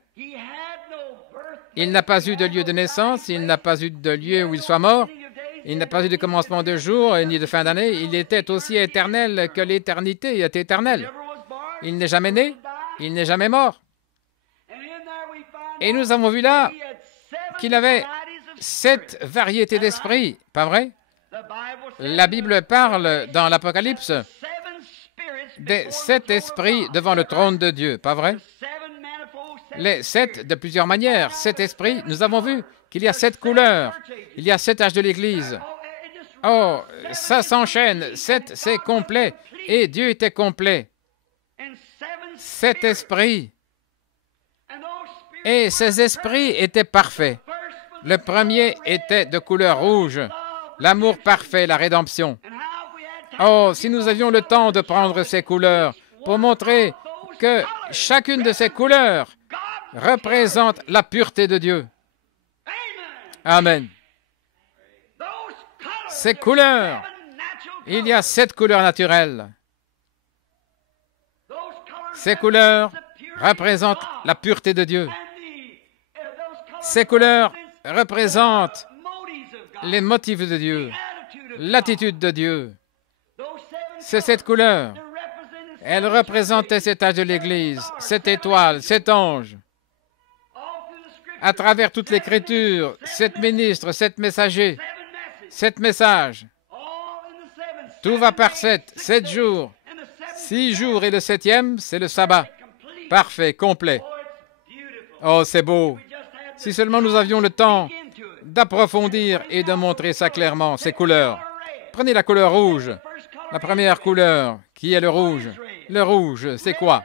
Il n'a pas eu de lieu de naissance, il n'a pas eu de lieu où il soit mort, il n'a pas eu de commencement de jour ni de fin d'année. Il était aussi éternel que l'éternité est éternelle. Il n'est jamais né, il n'est jamais mort. Et nous avons vu là qu'il avait 7 variétés d'esprit, pas vrai? La Bible parle dans l'Apocalypse des 7 esprits devant le trône de Dieu, pas vrai? Les 7 de plusieurs manières, 7 esprits. Nous avons vu qu'il y a 7 couleurs, il y a 7 âges de l'Église. Oh, ça s'enchaîne, 7 c'est complet, et Dieu était complet. 7 esprits. Et ces esprits étaient parfaits. Le premier était de couleur rouge, l'amour parfait, la rédemption. Oh, si nous avions le temps de prendre ces couleurs pour montrer que chacune de ces couleurs représente la pureté de Dieu. Amen. Ces couleurs, il y a 7 couleurs naturelles. Ces couleurs représentent la pureté de Dieu. Ces couleurs représentent les motifs de Dieu, l'attitude de Dieu. C'est cette couleur. Elle représentait cet âge de l'Église, cette étoile, cet ange. À travers toute l'Écriture, 7 ministres, 7 messagers, 7 messages. Tout va par 7, 7 jours. 6 jours et le 7e, c'est le sabbat. Parfait, complet. Oh, c'est beau. Si seulement nous avions le temps d'approfondir et de montrer ça clairement, ces couleurs. Prenez la couleur rouge. La première couleur, qui est le rouge. Le rouge, c'est quoi?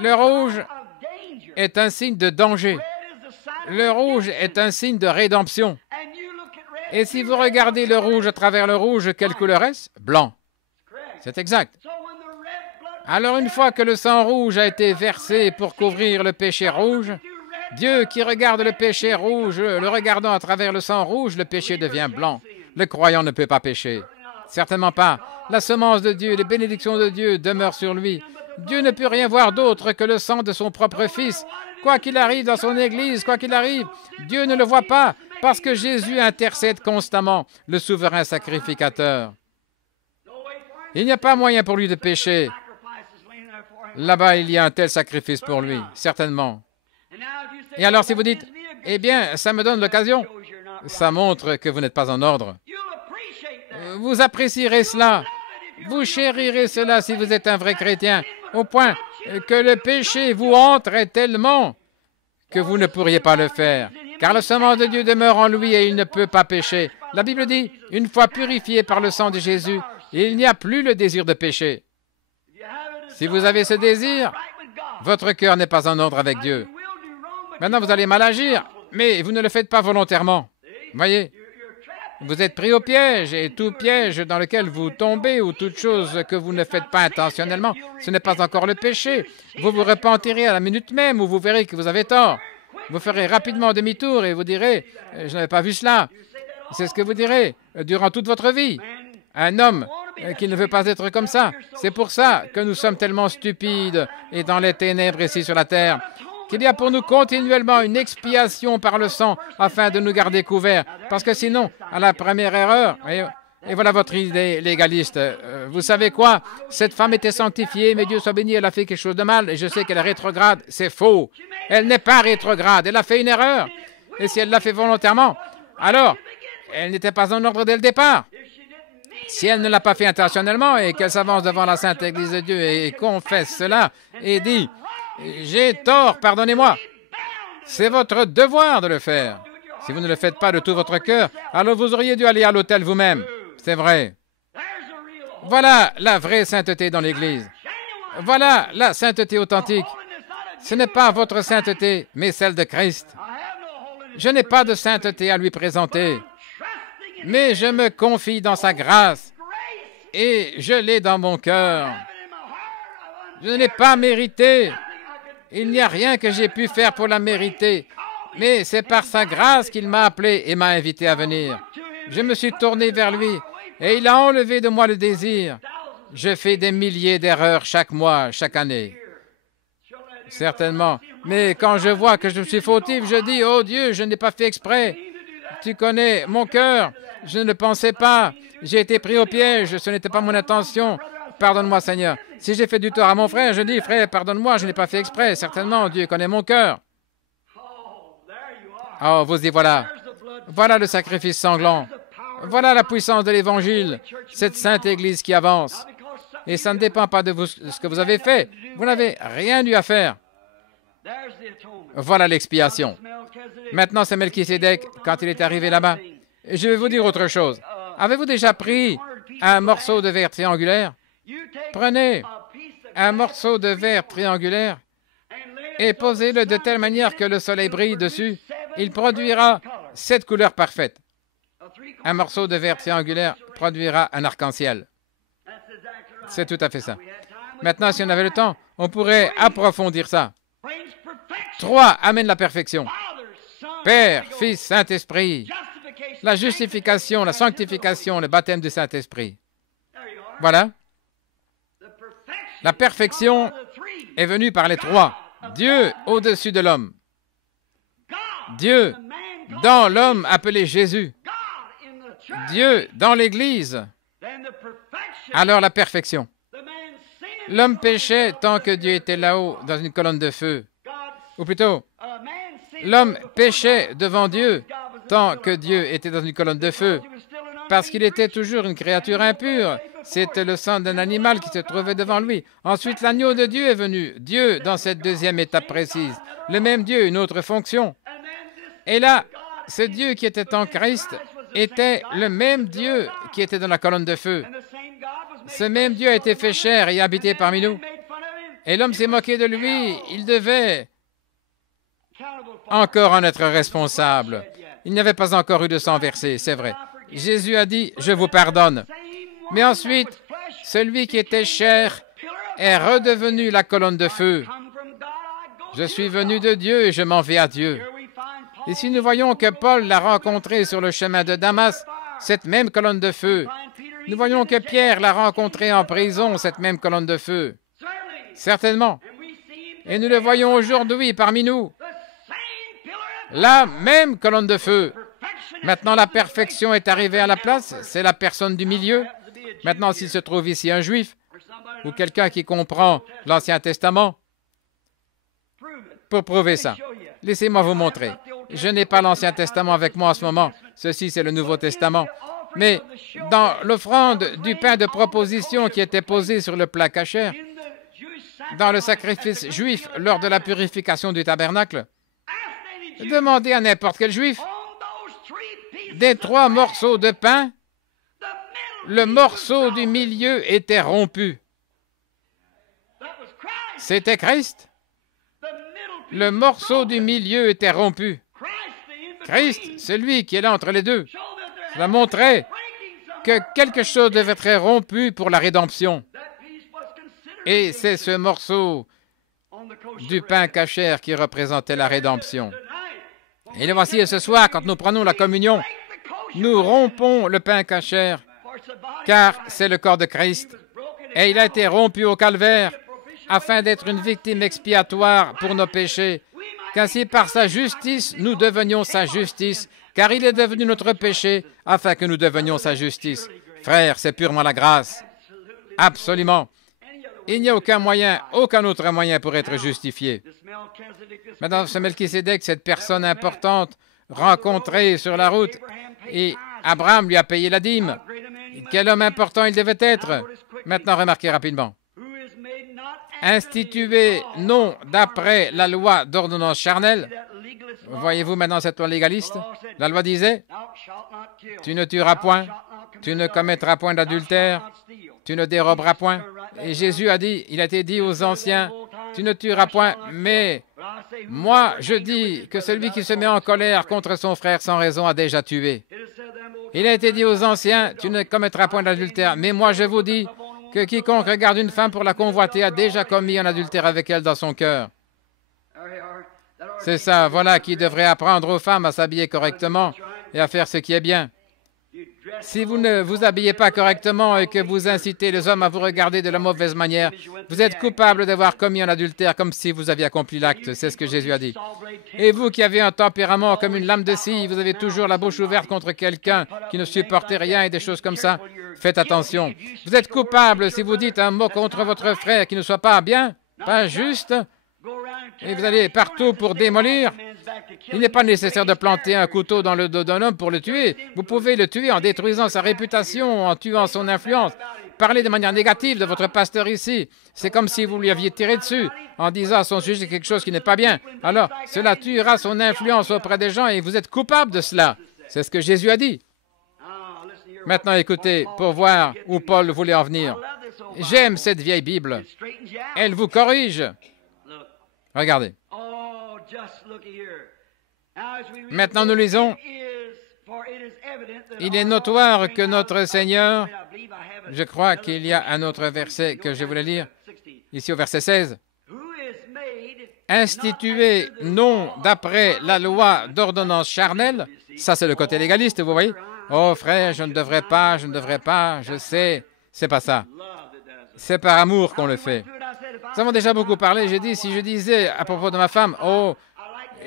Le rouge est un signe de danger. Le rouge est un signe de rédemption. Et si vous regardez le rouge à travers le rouge, quelle couleur est-ce? Blanc. C'est exact. Alors une fois que le sang rouge a été versé pour couvrir le péché rouge, Dieu qui regarde le péché rouge, le regardant à travers le sang rouge, le péché devient blanc. Le croyant ne peut pas pécher. Certainement pas. La semence de Dieu, les bénédictions de Dieu demeurent sur lui. Dieu ne peut rien voir d'autre que le sang de son propre Fils. Quoi qu'il arrive dans son Église, quoi qu'il arrive, Dieu ne le voit pas parce que Jésus intercède constamment, le souverain sacrificateur. Il n'y a pas moyen pour lui de pécher. Là-bas, il y a un tel sacrifice pour lui, certainement. Et alors, si vous dites, « Eh bien, ça me donne l'occasion », ça montre que vous n'êtes pas en ordre. Vous apprécierez cela. Vous chérirez cela si vous êtes un vrai chrétien, au point que le péché vous hanterait tellement que vous ne pourriez pas le faire. Car la semence de Dieu demeure en lui et il ne peut pas pécher. La Bible dit, une fois purifié par le sang de Jésus, il n'y a plus le désir de pécher. Si vous avez ce désir, votre cœur n'est pas en ordre avec Dieu. Maintenant, vous allez mal agir, mais vous ne le faites pas volontairement. Voyez, vous êtes pris au piège, et tout piège dans lequel vous tombez ou toute chose que vous ne faites pas intentionnellement, ce n'est pas encore le péché. Vous vous repentirez à la minute même où vous verrez que vous avez tort. Vous ferez rapidement demi-tour et vous direz, « Je n'avais pas vu cela. » C'est ce que vous direz durant toute votre vie. Un homme qui ne veut pas être comme ça. C'est pour ça que nous sommes tellement stupides et dans les ténèbres ici sur la terre, qu'il y a pour nous continuellement une expiation par le sang afin de nous garder couverts. Parce que sinon, à la première erreur, et voilà votre idée légaliste, vous savez quoi? Cette femme était sanctifiée, mais Dieu soit béni, elle a fait quelque chose de mal, et je sais qu'elle est rétrograde. C'est faux. Elle n'est pas rétrograde, elle a fait une erreur. Et si elle l'a fait volontairement, alors, elle n'était pas en ordre dès le départ. Si elle ne l'a pas fait intentionnellement et qu'elle s'avance devant la Sainte Église de Dieu et confesse cela et dit « J'ai tort, pardonnez-moi », c'est votre devoir de le faire. Si vous ne le faites pas de tout votre cœur, alors vous auriez dû aller à l'autel vous-même. C'est vrai. Voilà la vraie sainteté dans l'Église. Voilà la sainteté authentique. Ce n'est pas votre sainteté, mais celle de Christ. Je n'ai pas de sainteté à lui présenter, mais je me confie dans sa grâce et je l'ai dans mon cœur. Je ne l'ai pas mérité. Il n'y a rien que j'ai pu faire pour la mériter, mais c'est par sa grâce qu'il m'a appelé et m'a invité à venir. Je me suis tourné vers lui et il a enlevé de moi le désir. Je fais des milliers d'erreurs chaque mois, chaque année. Certainement. Mais quand je vois que je suis fautif, je dis, « Oh Dieu, je n'ai pas fait exprès. Tu connais mon cœur. Je ne le pensais pas. J'ai été pris au piège. Ce n'était pas mon intention. Pardonne-moi, Seigneur. Si j'ai fait du tort à mon frère, je dis, frère, pardonne-moi, je n'ai pas fait exprès. Certainement, Dieu connaît mon cœur. » Oh, vous y voilà. Voilà le sacrifice sanglant. Voilà la puissance de l'Évangile, cette sainte Église qui avance. Et ça ne dépend pas de vous, ce que vous avez fait. Vous n'avez rien eu à faire. Voilà l'expiation. Maintenant, c'est Melchisédek, quand il est arrivé là-bas. Je vais vous dire autre chose. Avez-vous déjà pris un morceau de verre triangulaire? Prenez un morceau de verre triangulaire et posez-le de telle manière que le soleil brille dessus. Il produira 7 couleurs parfaites. Un morceau de verre triangulaire produira un arc-en-ciel. C'est tout à fait ça. Maintenant, si on avait le temps, on pourrait approfondir ça. 3 amène la perfection. Père, Fils, Saint-Esprit. La justification, la sanctification, le baptême du Saint-Esprit. Voilà. La perfection est venue par les 3. Dieu au-dessus de l'homme. Dieu dans l'homme appelé Jésus. Dieu dans l'Église. Alors la perfection. L'homme péchait tant que Dieu était là-haut dans une colonne de feu. Ou plutôt, l'homme péchait devant Dieu tant que Dieu était dans une colonne de feu, parce qu'il était toujours une créature impure. C'était le sang d'un animal qui se trouvait devant lui. Ensuite, l'agneau de Dieu est venu. Dieu dans cette deuxième étape précise. Le même Dieu, une autre fonction. Et là, ce Dieu qui était en Christ était le même Dieu qui était dans la colonne de feu. Ce même Dieu a été fait chair et habité parmi nous. Et l'homme s'est moqué de lui. Il devait encore en être responsable. Il n'y avait pas encore eu de sang versé, c'est vrai. Jésus a dit, je vous pardonne. Mais ensuite, celui qui était chair est redevenu la colonne de feu. Je suis venu de Dieu et je m'en vais à Dieu. Ici, nous voyons que Paul l'a rencontré sur le chemin de Damas, cette même colonne de feu. Nous voyons que Pierre l'a rencontré en prison, cette même colonne de feu. Certainement. Et nous le voyons aujourd'hui parmi nous. La même colonne de feu. Maintenant, la perfection est arrivée à la place. C'est la personne du milieu. Maintenant, s'il se trouve ici un juif ou quelqu'un qui comprend l'Ancien Testament, pour prouver ça, laissez-moi vous montrer. Je n'ai pas l'Ancien Testament avec moi en ce moment. Ceci, c'est le Nouveau Testament. Mais dans l'offrande du pain de proposition qui était posé sur le plat kasher, dans le sacrifice juif lors de la purification du tabernacle, demandez à n'importe quel juif, des 3 morceaux de pain, le morceau du milieu était rompu. C'était Christ. Le morceau du milieu était rompu. Christ, celui qui est là entre les deux, cela montrait que quelque chose devait être rompu pour la rédemption. Et c'est ce morceau du pain kasher qui représentait la rédemption. Et le voici ce soir, quand nous prenons la communion, nous rompons le pain kasher, car c'est le corps de Christ. Et il a été rompu au calvaire, afin d'être une victime expiatoire pour nos péchés, qu'ainsi par sa justice, nous devenions sa justice, car il est devenu notre péché, afin que nous devenions sa justice. Frères, c'est purement la grâce. Absolument. Il n'y a aucun moyen, aucun autre moyen pour être justifié. Maintenant, ce Melchisédek, cette personne importante, rencontrée sur la route, et Abraham lui a payé la dîme. Quel homme important il devait être. Maintenant, remarquez rapidement. Institué non d'après la loi d'ordonnance charnelle. Voyez-vous maintenant cette loi légaliste? La loi disait, tu ne tueras point, tu ne commettras point d'adultère, tu ne déroberas point. Et Jésus a dit, il a été dit aux anciens, tu ne tueras point, mais moi je dis que celui qui se met en colère contre son frère sans raison a déjà tué. Il a été dit aux anciens, tu ne commettras point d'adultère, mais moi je vous dis que quiconque regarde une femme pour la convoiter a déjà commis un adultère avec elle dans son cœur. C'est ça, voilà qui devrait apprendre aux femmes à s'habiller correctement et à faire ce qui est bien. Si vous ne vous habillez pas correctement et que vous incitez les hommes à vous regarder de la mauvaise manière, vous êtes coupable d'avoir commis un adultère comme si vous aviez accompli l'acte. C'est ce que Jésus a dit. Et vous qui avez un tempérament comme une lame de scie, vous avez toujours la bouche ouverte contre quelqu'un qui ne supportait rien et des choses comme ça. Faites attention. Vous êtes coupable si vous dites un mot contre votre frère qui ne soit pas bien, pas juste, et vous allez partout pour démolir. Il n'est pas nécessaire de planter un couteau dans le dos d'un homme pour le tuer. Vous pouvez le tuer en détruisant sa réputation, en tuant son influence. Parler de manière négative de votre pasteur ici, c'est comme si vous lui aviez tiré dessus en disant à son sujet quelque chose qui n'est pas bien. Alors, cela tuera son influence auprès des gens et vous êtes coupable de cela. C'est ce que Jésus a dit. Maintenant, écoutez, pour voir où Paul voulait en venir. J'aime cette vieille Bible. Elle vous corrige. Regardez. Maintenant, nous lisons. Il est notoire que notre Seigneur, je crois qu'il y a un autre verset que je voulais lire, ici au verset 16, institué non d'après la loi d'ordonnance charnelle, ça c'est le côté légaliste, vous voyez. Oh frère, je ne devrais pas, je sais, c'est pas ça. C'est par amour qu'on le fait. Nous avons déjà beaucoup parlé, j'ai dit, si je disais à propos de ma femme, oh,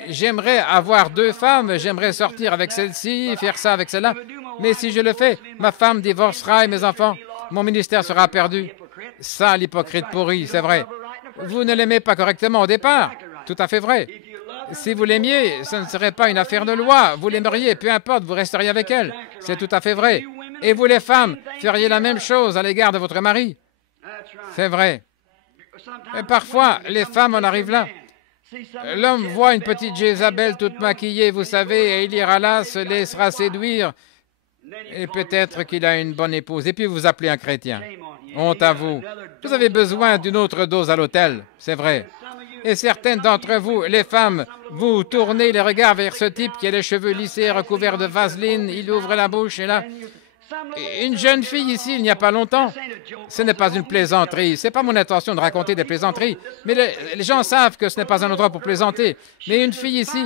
j'aimerais avoir 2 femmes, j'aimerais sortir avec celle-ci, faire ça avec celle-là, mais si je le fais, ma femme divorcera et mes enfants, mon ministère sera perdu. Ça, l'hypocrite pourri, c'est vrai. Vous ne l'aimez pas correctement au départ, tout à fait vrai. Si vous l'aimiez, ce ne serait pas une affaire de loi, vous l'aimeriez, peu importe, vous resteriez avec elle, c'est tout à fait vrai. Et vous les femmes, feriez la même chose à l'égard de votre mari. C'est vrai. Et parfois, les femmes en arrivent là. L'homme voit une petite Jézabel toute maquillée, vous savez, et il ira là, se laissera séduire, et peut-être qu'il a une bonne épouse. Et puis vous appelez un chrétien. Honte à vous. Vous avez besoin d'une autre dose à l'hôtel, c'est vrai. Et certaines d'entre vous, les femmes, vous tournez les regards vers ce type qui a les cheveux lissés, recouverts de vaseline, il ouvre la bouche et là... Une jeune fille ici, il n'y a pas longtemps, ce n'est pas une plaisanterie, ce n'est pas mon intention de raconter des plaisanteries, mais les gens savent que ce n'est pas un endroit pour plaisanter. Mais une fille ici,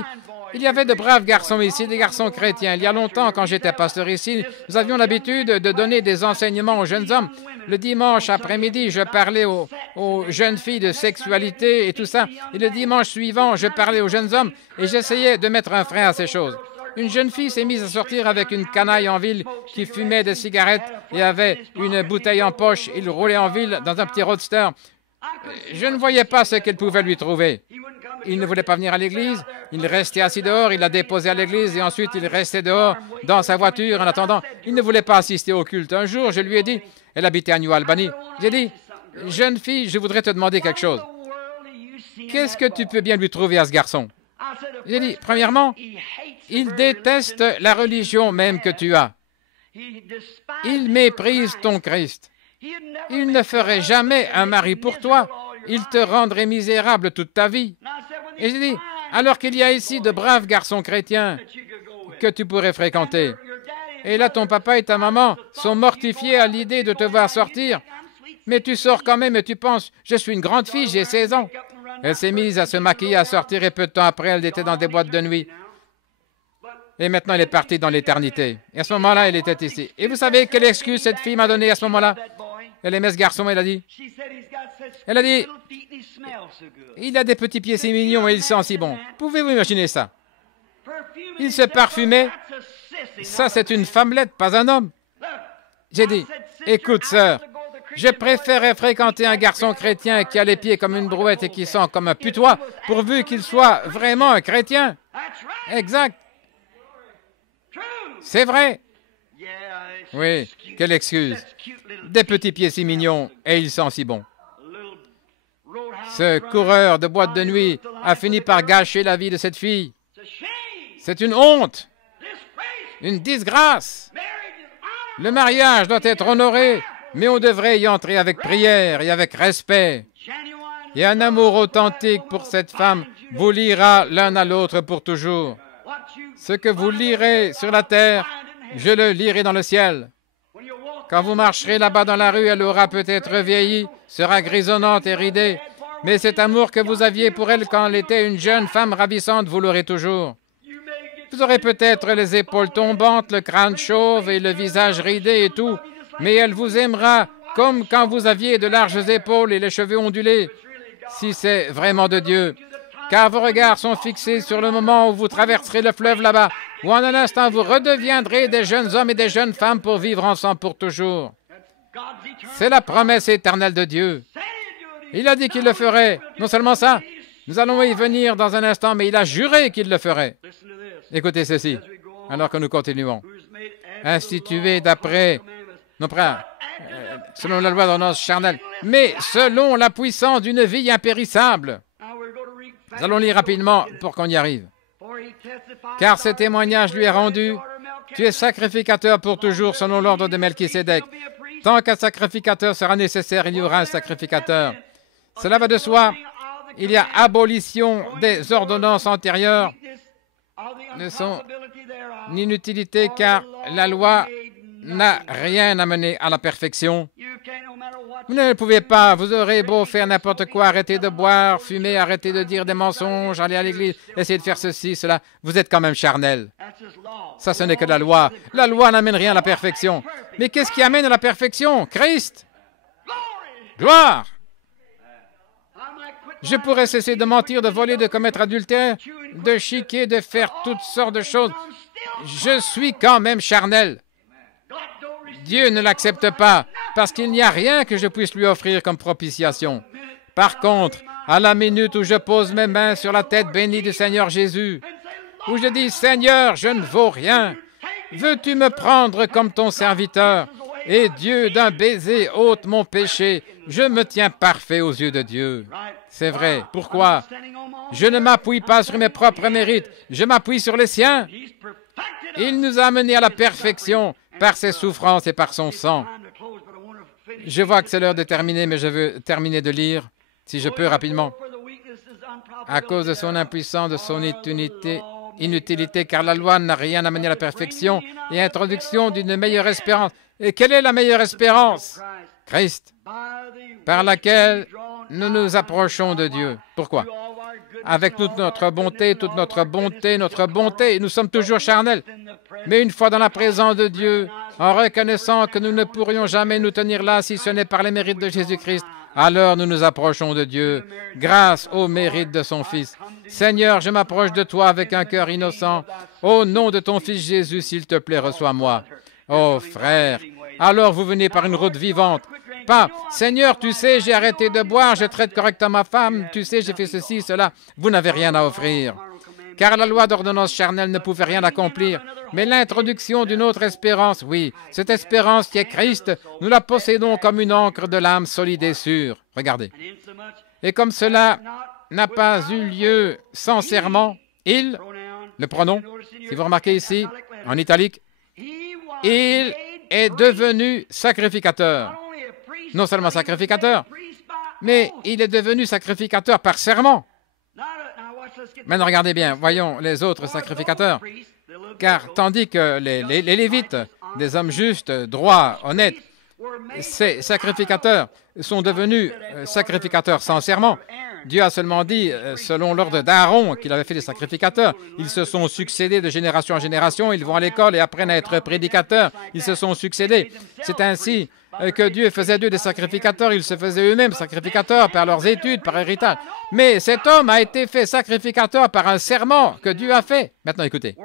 il y avait de braves garçons ici, des garçons chrétiens. Il y a longtemps, quand j'étais pasteur ici, nous avions l'habitude de donner des enseignements aux jeunes hommes. Le dimanche après-midi, je parlais aux jeunes filles de sexualité et tout ça. Et le dimanche suivant, je parlais aux jeunes hommes et j'essayais de mettre un frein à ces choses. Une jeune fille s'est mise à sortir avec une canaille en ville qui fumait des cigarettes et avait une bouteille en poche. Il roulait en ville dans un petit roadster. Je ne voyais pas ce qu'elle pouvait lui trouver. Il ne voulait pas venir à l'église. Il restait assis dehors. Il l'a déposé à l'église et ensuite il restait dehors dans sa voiture en attendant. Il ne voulait pas assister au culte. Un jour, je lui ai dit, elle habitait à New Albany. J'ai dit, jeune fille, je voudrais te demander quelque chose. Qu'est-ce que tu peux bien lui trouver à ce garçon? J'ai dit, premièrement, il déteste la religion même que tu as. Il méprise ton Christ. Il ne ferait jamais un mari pour toi. Il te rendrait misérable toute ta vie. Et j'ai dit, alors qu'il y a ici de braves garçons chrétiens que tu pourrais fréquenter. Et là, ton papa et ta maman sont mortifiés à l'idée de te voir sortir. Mais tu sors quand même et tu penses, je suis une grande fille, j'ai 16 ans. Elle s'est mise à se maquiller, à sortir et peu de temps après, elle était dans des boîtes de nuit. Et maintenant, elle est partie dans l'éternité. Et à ce moment-là, elle était ici. Et vous savez quelle excuse cette fille m'a donnée à ce moment-là? Elle aimait ce garçon, elle a dit, il a des petits pieds si mignons et il sent si bon. Pouvez-vous imaginer ça? Il se parfumait. Ça, c'est une femmelette, pas un homme. J'ai dit, écoute, sœur, je préférerais fréquenter un garçon chrétien qui a les pieds comme une brouette et qui sent comme un putois, pourvu qu'il soit vraiment un chrétien. Exact. C'est vrai. Oui, quelle excuse. Des petits pieds si mignons et il sent si bon. Ce coureur de boîte de nuit a fini par gâcher la vie de cette fille. C'est une honte, une disgrâce. Le mariage doit être honoré, mais on devrait y entrer avec prière et avec respect. Et un amour authentique pour cette femme vous liera l'un à l'autre pour toujours. Ce que vous lirez sur la terre, je le lirai dans le ciel. Quand vous marcherez là-bas dans la rue, elle aura peut-être vieilli, sera grisonnante et ridée, mais cet amour que vous aviez pour elle quand elle était une jeune femme ravissante, vous l'aurez toujours. Vous aurez peut-être les épaules tombantes, le crâne chauve et le visage ridé et tout, mais elle vous aimera comme quand vous aviez de larges épaules et les cheveux ondulés, si c'est vraiment de Dieu. Car vos regards sont fixés sur le moment où vous traverserez le fleuve là-bas, où en un instant vous redeviendrez des jeunes hommes et des jeunes femmes pour vivre ensemble pour toujours. C'est la promesse éternelle de Dieu. Il a dit qu'il le ferait. Non seulement ça, nous allons y venir dans un instant, mais il a juré qu'il le ferait. Écoutez ceci, alors que nous continuons. Institué d'après, non pas selon la loi d'ordonnance charnelle, mais selon la puissance d'une vie impérissable. Nous allons lire rapidement pour qu'on y arrive. Car ce témoignage lui est rendu, tu es sacrificateur pour toujours selon l'ordre de Melchisédek. Tant qu'un sacrificateur sera nécessaire, il y aura un sacrificateur. Cela va de soi. Il y a abolition des ordonnances antérieures, ne sont une utilité car la loi n'a rien amené à la perfection. Vous ne pouvez pas, vous aurez beau faire n'importe quoi, arrêter de boire, fumer, arrêter de dire des mensonges, aller à l'église, essayer de faire ceci, cela, vous êtes quand même charnel. Ça, ce n'est que la loi. La loi n'amène rien à la perfection. Mais qu'est-ce qui amène à la perfection? Christ. Gloire. Je pourrais cesser de mentir, de voler, de commettre adultère, de chiquer, de faire toutes sortes de choses. Je suis quand même charnel. Dieu ne l'accepte pas parce qu'il n'y a rien que je puisse lui offrir comme propitiation. Par contre, à la minute où je pose mes mains sur la tête bénie du Seigneur Jésus, où je dis, Seigneur, je ne vaux rien, veux-tu me prendre comme ton serviteur? Et Dieu, d'un baiser, ôte mon péché. Je me tiens parfait aux yeux de Dieu. C'est vrai. Pourquoi? Je ne m'appuie pas sur mes propres mérites, je m'appuie sur les siens. Il nous a amenés à la perfection par ses souffrances et par son sang. Je vois que c'est l'heure de terminer, mais je veux terminer de lire, si je peux, rapidement. à cause de son impuissance, de son inutilité, car la loi n'a rien amené à la perfection et introduction d'une meilleure espérance. Et quelle est la meilleure espérance? Christ, par laquelle nous nous approchons de Dieu. Pourquoi? Avec toute notre bonté, nous sommes toujours charnels. Mais une fois dans la présence de Dieu, en reconnaissant que nous ne pourrions jamais nous tenir là si ce n'est par les mérites de Jésus-Christ, alors nous nous approchons de Dieu grâce au mérite de son Fils. Seigneur, je m'approche de toi avec un cœur innocent. Au nom de ton Fils Jésus, s'il te plaît, reçois-moi. Oh frère, alors vous venez par une route vivante. Pas, Seigneur, tu sais, j'ai arrêté de boire, je traite correctement ma femme, tu sais, j'ai fait ceci, cela. Vous n'avez rien à offrir. Car la loi d'ordonnance charnelle ne pouvait rien accomplir. Mais l'introduction d'une autre espérance, oui, cette espérance qui est Christ, nous la possédons comme une encre de l'âme solide et sûre. Regardez. Et comme cela n'a pas eu lieu sans serment, il, le pronom, si vous remarquez ici, en italique, il est devenu sacrificateur. Non seulement sacrificateur, mais il est devenu sacrificateur par serment. Maintenant, regardez bien, voyons les autres sacrificateurs. Car tandis que les Lévites, des hommes justes, droits, honnêtes, ces sacrificateurs sont devenus sacrificateurs sans serment. Dieu a seulement dit, selon l'ordre d'Aaron, qu'il avait fait des sacrificateurs. Ils se sont succédés de génération en génération, ils vont à l'école et apprennent à être prédicateurs. Ils se sont succédés. C'est ainsi que Dieu faisait d'eux des sacrificateurs. Ils se faisaient eux-mêmes sacrificateurs par leurs études, par héritage. Mais cet homme a été fait sacrificateur par un serment que Dieu a fait. Maintenant, écoutez.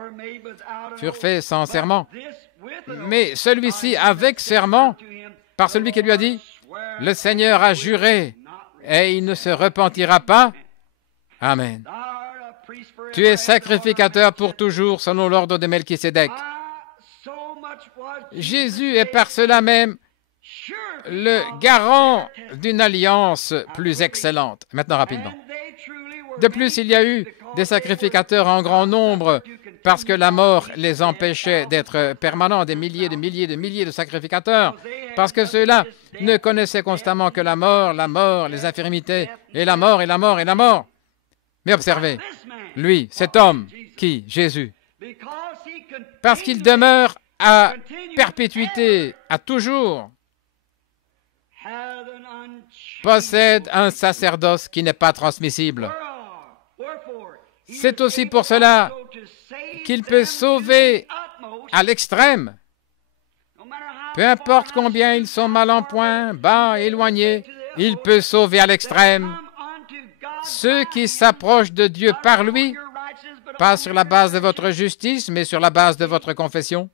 Furent faits sans serment. Mais celui-ci avec serment, par celui qui lui a dit, « Le Seigneur a juré, et il ne se repentira pas. » Amen. Tu es sacrificateur pour toujours, selon l'ordre de Melchisédek. Jésus est par cela même le garant d'une alliance plus excellente. Maintenant, rapidement. De plus, il y a eu des sacrificateurs en grand nombre parce que la mort les empêchait d'être permanents, des milliers de sacrificateurs, parce que ceux-là ne connaissaient constamment que la mort, les infirmités, et la mort. Mais observez, lui, cet homme, qui? Jésus. Parce qu'il demeure à perpétuité, à toujours, possède un sacerdoce qui n'est pas transmissible. C'est aussi pour cela qu'il peut sauver à l'extrême. Peu importe combien ils sont mal en point, bas, éloignés, il peut sauver à l'extrême ceux qui s'approchent de Dieu par lui, pas sur la base de votre justice, mais sur la base de votre confession,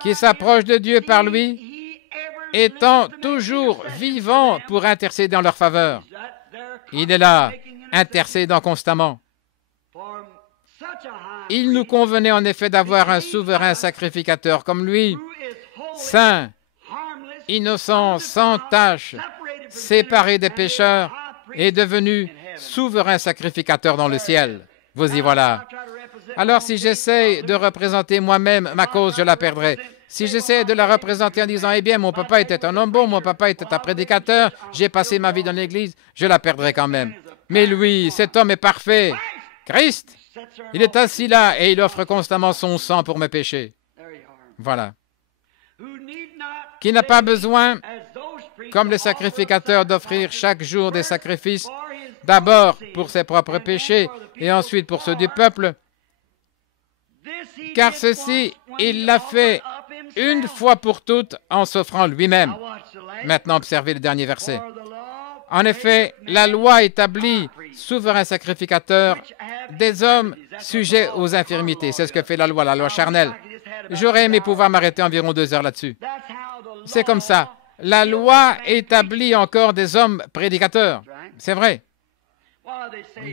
qui s'approchent de Dieu par lui, étant toujours vivant pour intercéder en leur faveur. Il est là, intercédant constamment. Il nous convenait en effet d'avoir un souverain sacrificateur comme lui, saint, innocent, sans tache, séparé des pécheurs et devenu souverain sacrificateur dans le ciel. Vous y voilà. Alors si j'essaie de représenter moi-même ma cause, je la perdrai. Si j'essaie de la représenter en disant « Eh bien, mon papa était un homme bon, mon papa était un prédicateur, j'ai passé ma vie dans l'Église », je la perdrai quand même. Mais lui, cet homme est parfait. Christ, il est assis là et il offre constamment son sang pour mes péchés. Voilà. Qui n'a pas besoin, comme les sacrificateurs, d'offrir chaque jour des sacrifices, d'abord pour ses propres péchés et ensuite pour ceux du peuple, car ceci, il l'a fait une fois pour toutes en s'offrant lui-même. Maintenant, observez le dernier verset. En effet, la loi établit souverain sacrificateur des hommes sujets aux infirmités. C'est ce que fait la loi charnelle. J'aurais aimé pouvoir m'arrêter environ 2 heures là-dessus. C'est comme ça. La loi établit encore des hommes prédicateurs. C'est vrai.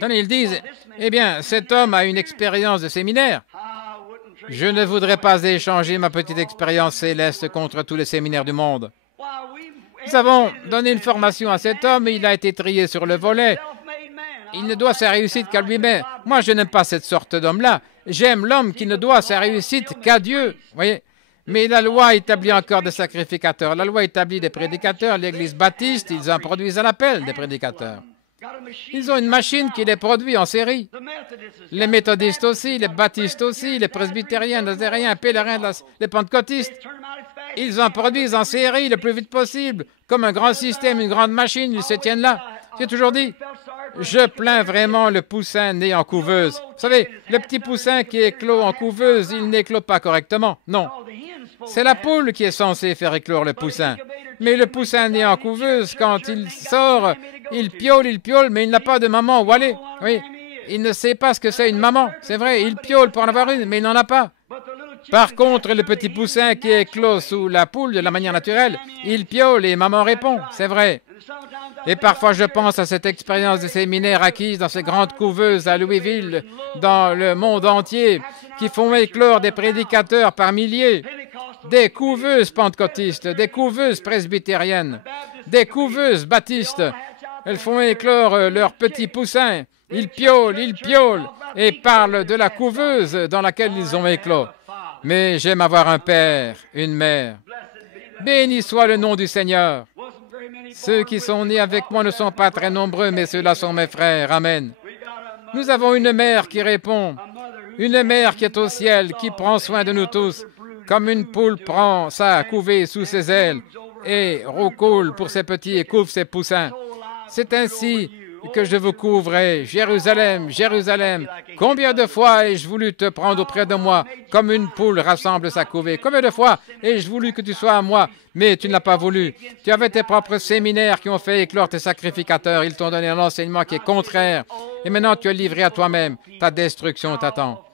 Ils disent, eh bien, cet homme a une expérience de séminaire. Je ne voudrais pas échanger ma petite expérience céleste contre tous les séminaires du monde. Nous avons donné une formation à cet homme et il a été trié sur le volet. Il ne doit sa réussite qu'à lui-même. Moi, je n'aime pas cette sorte d'homme-là. J'aime l'homme qui ne doit sa réussite qu'à Dieu. Voyez? Mais la loi établit encore des sacrificateurs. La loi établit des prédicateurs. L'Église baptiste, ils en produisent à l'appel des prédicateurs. Ils ont une machine qui les produit en série. Les méthodistes aussi, les baptistes aussi, les presbytériens, les nazériens, pèlerins, les pentecôtistes. Ils en produisent en série le plus vite possible, comme un grand système, une grande machine, ils se tiennent là. J'ai toujours dit, je plains vraiment le poussin né en couveuse. Vous savez, le petit poussin qui éclot en couveuse, il n'éclot pas correctement. Non. C'est la poule qui est censée faire éclore le poussin. Mais le poussin né en couveuse, quand il sort, il piaule, mais il n'a pas de maman où aller. Oui, il ne sait pas ce que c'est une maman. C'est vrai, il piaule pour en avoir une, mais il n'en a pas. Par contre, le petit poussin qui éclot sous la poule de la manière naturelle, il piaule et maman répond. C'est vrai. Et parfois, je pense à cette expérience de séminaire acquise dans ces grandes couveuses à Louisville, dans le monde entier, qui font éclore des prédicateurs par milliers, des couveuses pentecôtistes, des couveuses presbytériennes, des couveuses baptistes. Elles font éclore leurs petits poussins. Ils piaulent et parlent de la couveuse dans laquelle ils ont éclos. Mais j'aime avoir un père, une mère. Béni soit le nom du Seigneur. Ceux qui sont nés avec moi ne sont pas très nombreux, mais ceux-là sont mes frères. Amen. Nous avons une mère qui répond, une mère qui est au ciel, qui prend soin de nous tous, comme une poule prend sa couvée sous ses ailes et roucoule pour ses petits et couvre ses poussins. C'est ainsi que je vous couvrais, Jérusalem, Jérusalem. Combien de fois ai-je voulu te prendre auprès de moi, comme une poule rassemble sa couvée? Combien de fois ai-je voulu que tu sois à moi, mais tu ne l'as pas voulu? Tu avais tes propres séminaires qui ont fait éclore tes sacrificateurs. Ils t'ont donné un enseignement qui est contraire. Et maintenant, tu es livré à toi-même. Ta destruction t'attend.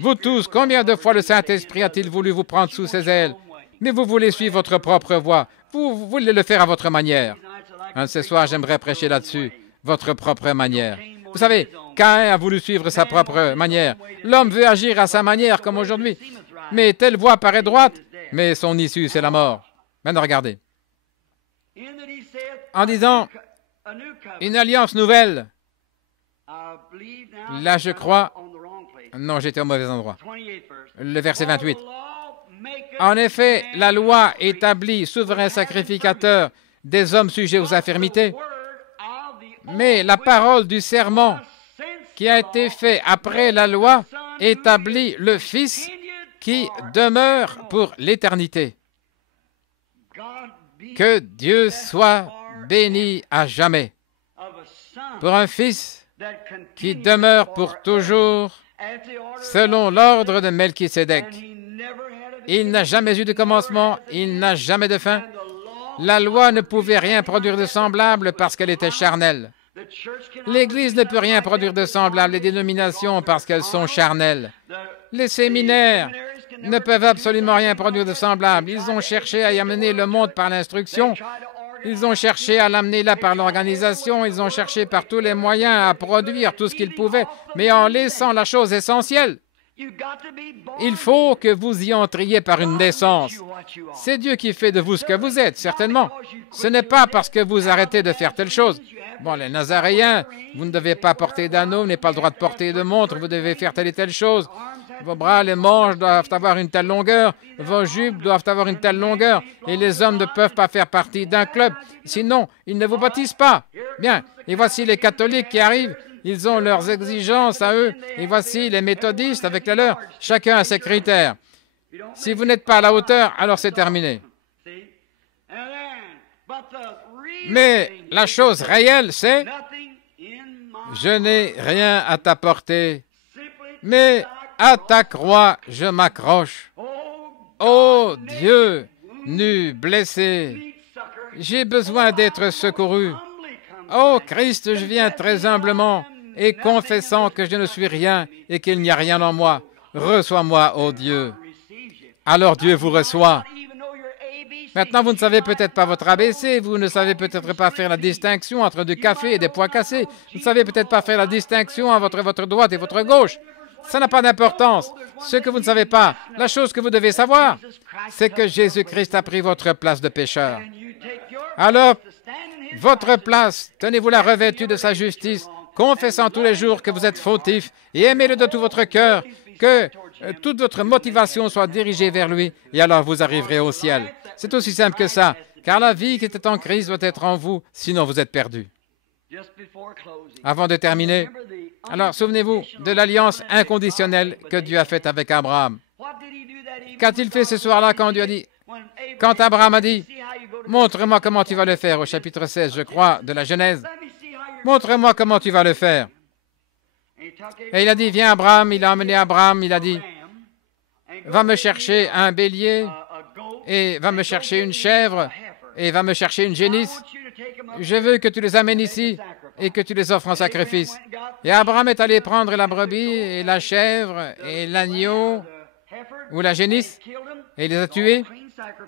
Vous tous, combien de fois le Saint-Esprit a-t-il voulu vous prendre sous ses ailes? Mais vous voulez suivre votre propre voie. Vous voulez le faire à votre manière. Ce soir, j'aimerais prêcher là-dessus. Votre propre manière. Vous savez, Caïn a voulu suivre sa propre manière. L'homme veut agir à sa manière, comme aujourd'hui. Mais telle voie paraît droite, mais son issue, c'est la mort. Maintenant, regardez. En disant, une alliance nouvelle. Là, je crois... Non, j'étais au mauvais endroit. Le verset 28. En effet, la loi établit souverain sacrificateur des hommes sujets aux infirmités. Mais la parole du serment qui a été fait après la loi établit le Fils qui demeure pour l'éternité. Que Dieu soit béni à jamais pour un Fils qui demeure pour toujours selon l'ordre de Melchisédek. Il n'a jamais eu de commencement, il n'a jamais de fin. La loi ne pouvait rien produire de semblable parce qu'elle était charnelle. L'Église ne peut rien produire de semblable, les dénominations, parce qu'elles sont charnelles. Les séminaires ne peuvent absolument rien produire de semblable. Ils ont cherché à y amener le monde par l'instruction. Ils ont cherché à l'amener là par l'organisation. Ils ont cherché par tous les moyens à produire tout ce qu'ils pouvaient, mais en laissant la chose essentielle. Il faut que vous y entriez par une naissance. C'est Dieu qui fait de vous ce que vous êtes, certainement. Ce n'est pas parce que vous arrêtez de faire telle chose. Bon, les Nazaréens, vous ne devez pas porter d'anneau, vous n'avez pas le droit de porter de montre, vous devez faire telle et telle chose. Vos bras, les manches doivent avoir une telle longueur, vos jupes doivent avoir une telle longueur, et les hommes ne peuvent pas faire partie d'un club. Sinon, ils ne vous baptisent pas. Bien, et voici les catholiques qui arrivent. Ils ont leurs exigences à eux. Et voici les méthodistes avec les leurs. Chacun a ses critères. Si vous n'êtes pas à la hauteur, alors c'est terminé. Mais la chose réelle, c'est « Je n'ai rien à t'apporter, mais à ta croix, je m'accroche. Ô Dieu, nu, blessé, j'ai besoin d'être secouru. Ô Christ, je viens très humblement et confessant que je ne suis rien et qu'il n'y a rien en moi. Reçois-moi, ô Dieu. » Alors Dieu vous reçoit. Maintenant, vous ne savez peut-être pas votre ABC, vous ne savez peut-être pas faire la distinction entre du café et des pois cassés. Vous ne savez peut-être pas faire la distinction entre votre droite et votre gauche. Ça n'a pas d'importance. Ce que vous ne savez pas, la chose que vous devez savoir, c'est que Jésus-Christ a pris votre place de pécheur. Alors, votre place, tenez-vous-la revêtue de sa justice, confessant tous les jours que vous êtes fautif et aimez-le de tout votre cœur, que toute votre motivation soit dirigée vers lui, et alors vous arriverez au ciel. C'est aussi simple que ça, car la vie qui était en Christ doit être en vous, sinon vous êtes perdu. avant de terminer. Alors, souvenez-vous de l'alliance inconditionnelle que Dieu a faite avec Abraham. Qu'a-t-il fait ce soir-là quand Dieu a dit, quand Abraham a dit, « Montre-moi comment tu vas le faire » au chapitre 16, je crois, de la Genèse. « Montre-moi comment tu vas le faire. » Et il a dit, « Viens Abraham », il a emmené Abraham, il a dit, « Va me chercher un bélier, et va me chercher une chèvre, et va me chercher une génisse. Je veux que tu les amènes ici et que tu les offres en sacrifice. » Et Abraham est allé prendre la brebis et la chèvre et l'agneau ou la génisse et il les a tués.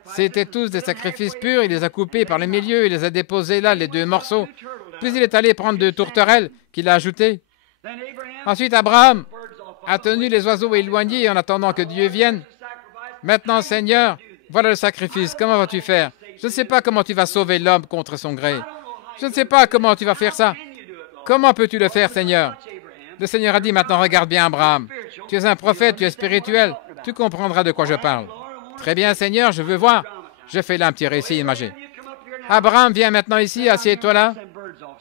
C'était tous des sacrifices purs. Il les a coupés par le milieu, il les a déposés là, les 2 morceaux. Puis il est allé prendre 2 tourterelles qu'il a ajoutées. Ensuite, Abraham a tenu les oiseaux éloignés en attendant que Dieu vienne. Maintenant, Seigneur, voilà le sacrifice. Comment vas-tu faire? Je ne sais pas comment tu vas sauver l'homme contre son gré. Je ne sais pas comment tu vas faire ça. Comment peux-tu le faire, Seigneur? Le Seigneur a dit, maintenant, regarde bien, Abraham. Tu es un prophète, tu es spirituel. Tu comprendras de quoi je parle. Très bien, Seigneur, je veux voir. Je fais là un petit récit imagé. Abraham, viens maintenant ici, assieds-toi là.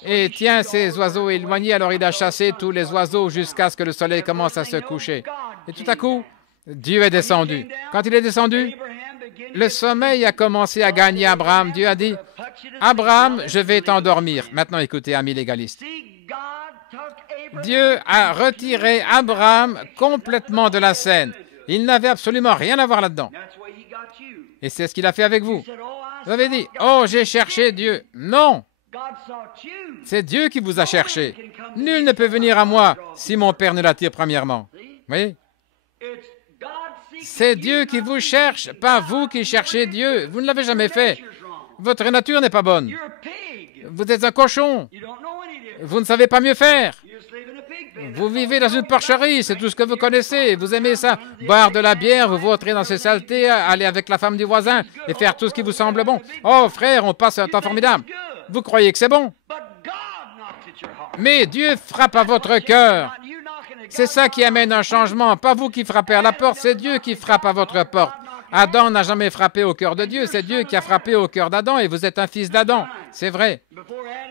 Et tiens ces oiseaux éloignés. Alors il a chassé tous les oiseaux jusqu'à ce que le soleil commence à se coucher. Et tout à coup, Dieu est descendu. Quand il est descendu, le sommeil a commencé à gagner Abraham. Dieu a dit, « Abraham, je vais t'endormir. » Maintenant, écoutez, amis légalistes. Dieu a retiré Abraham complètement de la scène. Il n'avait absolument rien à voir là-dedans. Et c'est ce qu'il a fait avec vous. Vous avez dit, « Oh, j'ai cherché Dieu. » Non! C'est Dieu qui vous a cherché. Nul ne peut venir à moi si mon Père ne l'attire premièrement. Oui? C'est Dieu qui vous cherche, pas vous qui cherchez Dieu. Vous ne l'avez jamais fait. Votre nature n'est pas bonne. Vous êtes un cochon. Vous ne savez pas mieux faire. Vous vivez dans une porcherie, c'est tout ce que vous connaissez. Vous aimez ça, boire de la bière, vous vautrez dans ces saletés, aller avec la femme du voisin et faire tout ce qui vous semble bon. Oh, frère, on passe un temps formidable. Vous croyez que c'est bon. Mais Dieu frappe à votre cœur. C'est ça qui amène un changement. Pas vous qui frappez à la porte, c'est Dieu qui frappe à votre porte. Adam n'a jamais frappé au cœur de Dieu, c'est Dieu qui a frappé au cœur d'Adam et vous êtes un fils d'Adam. C'est vrai.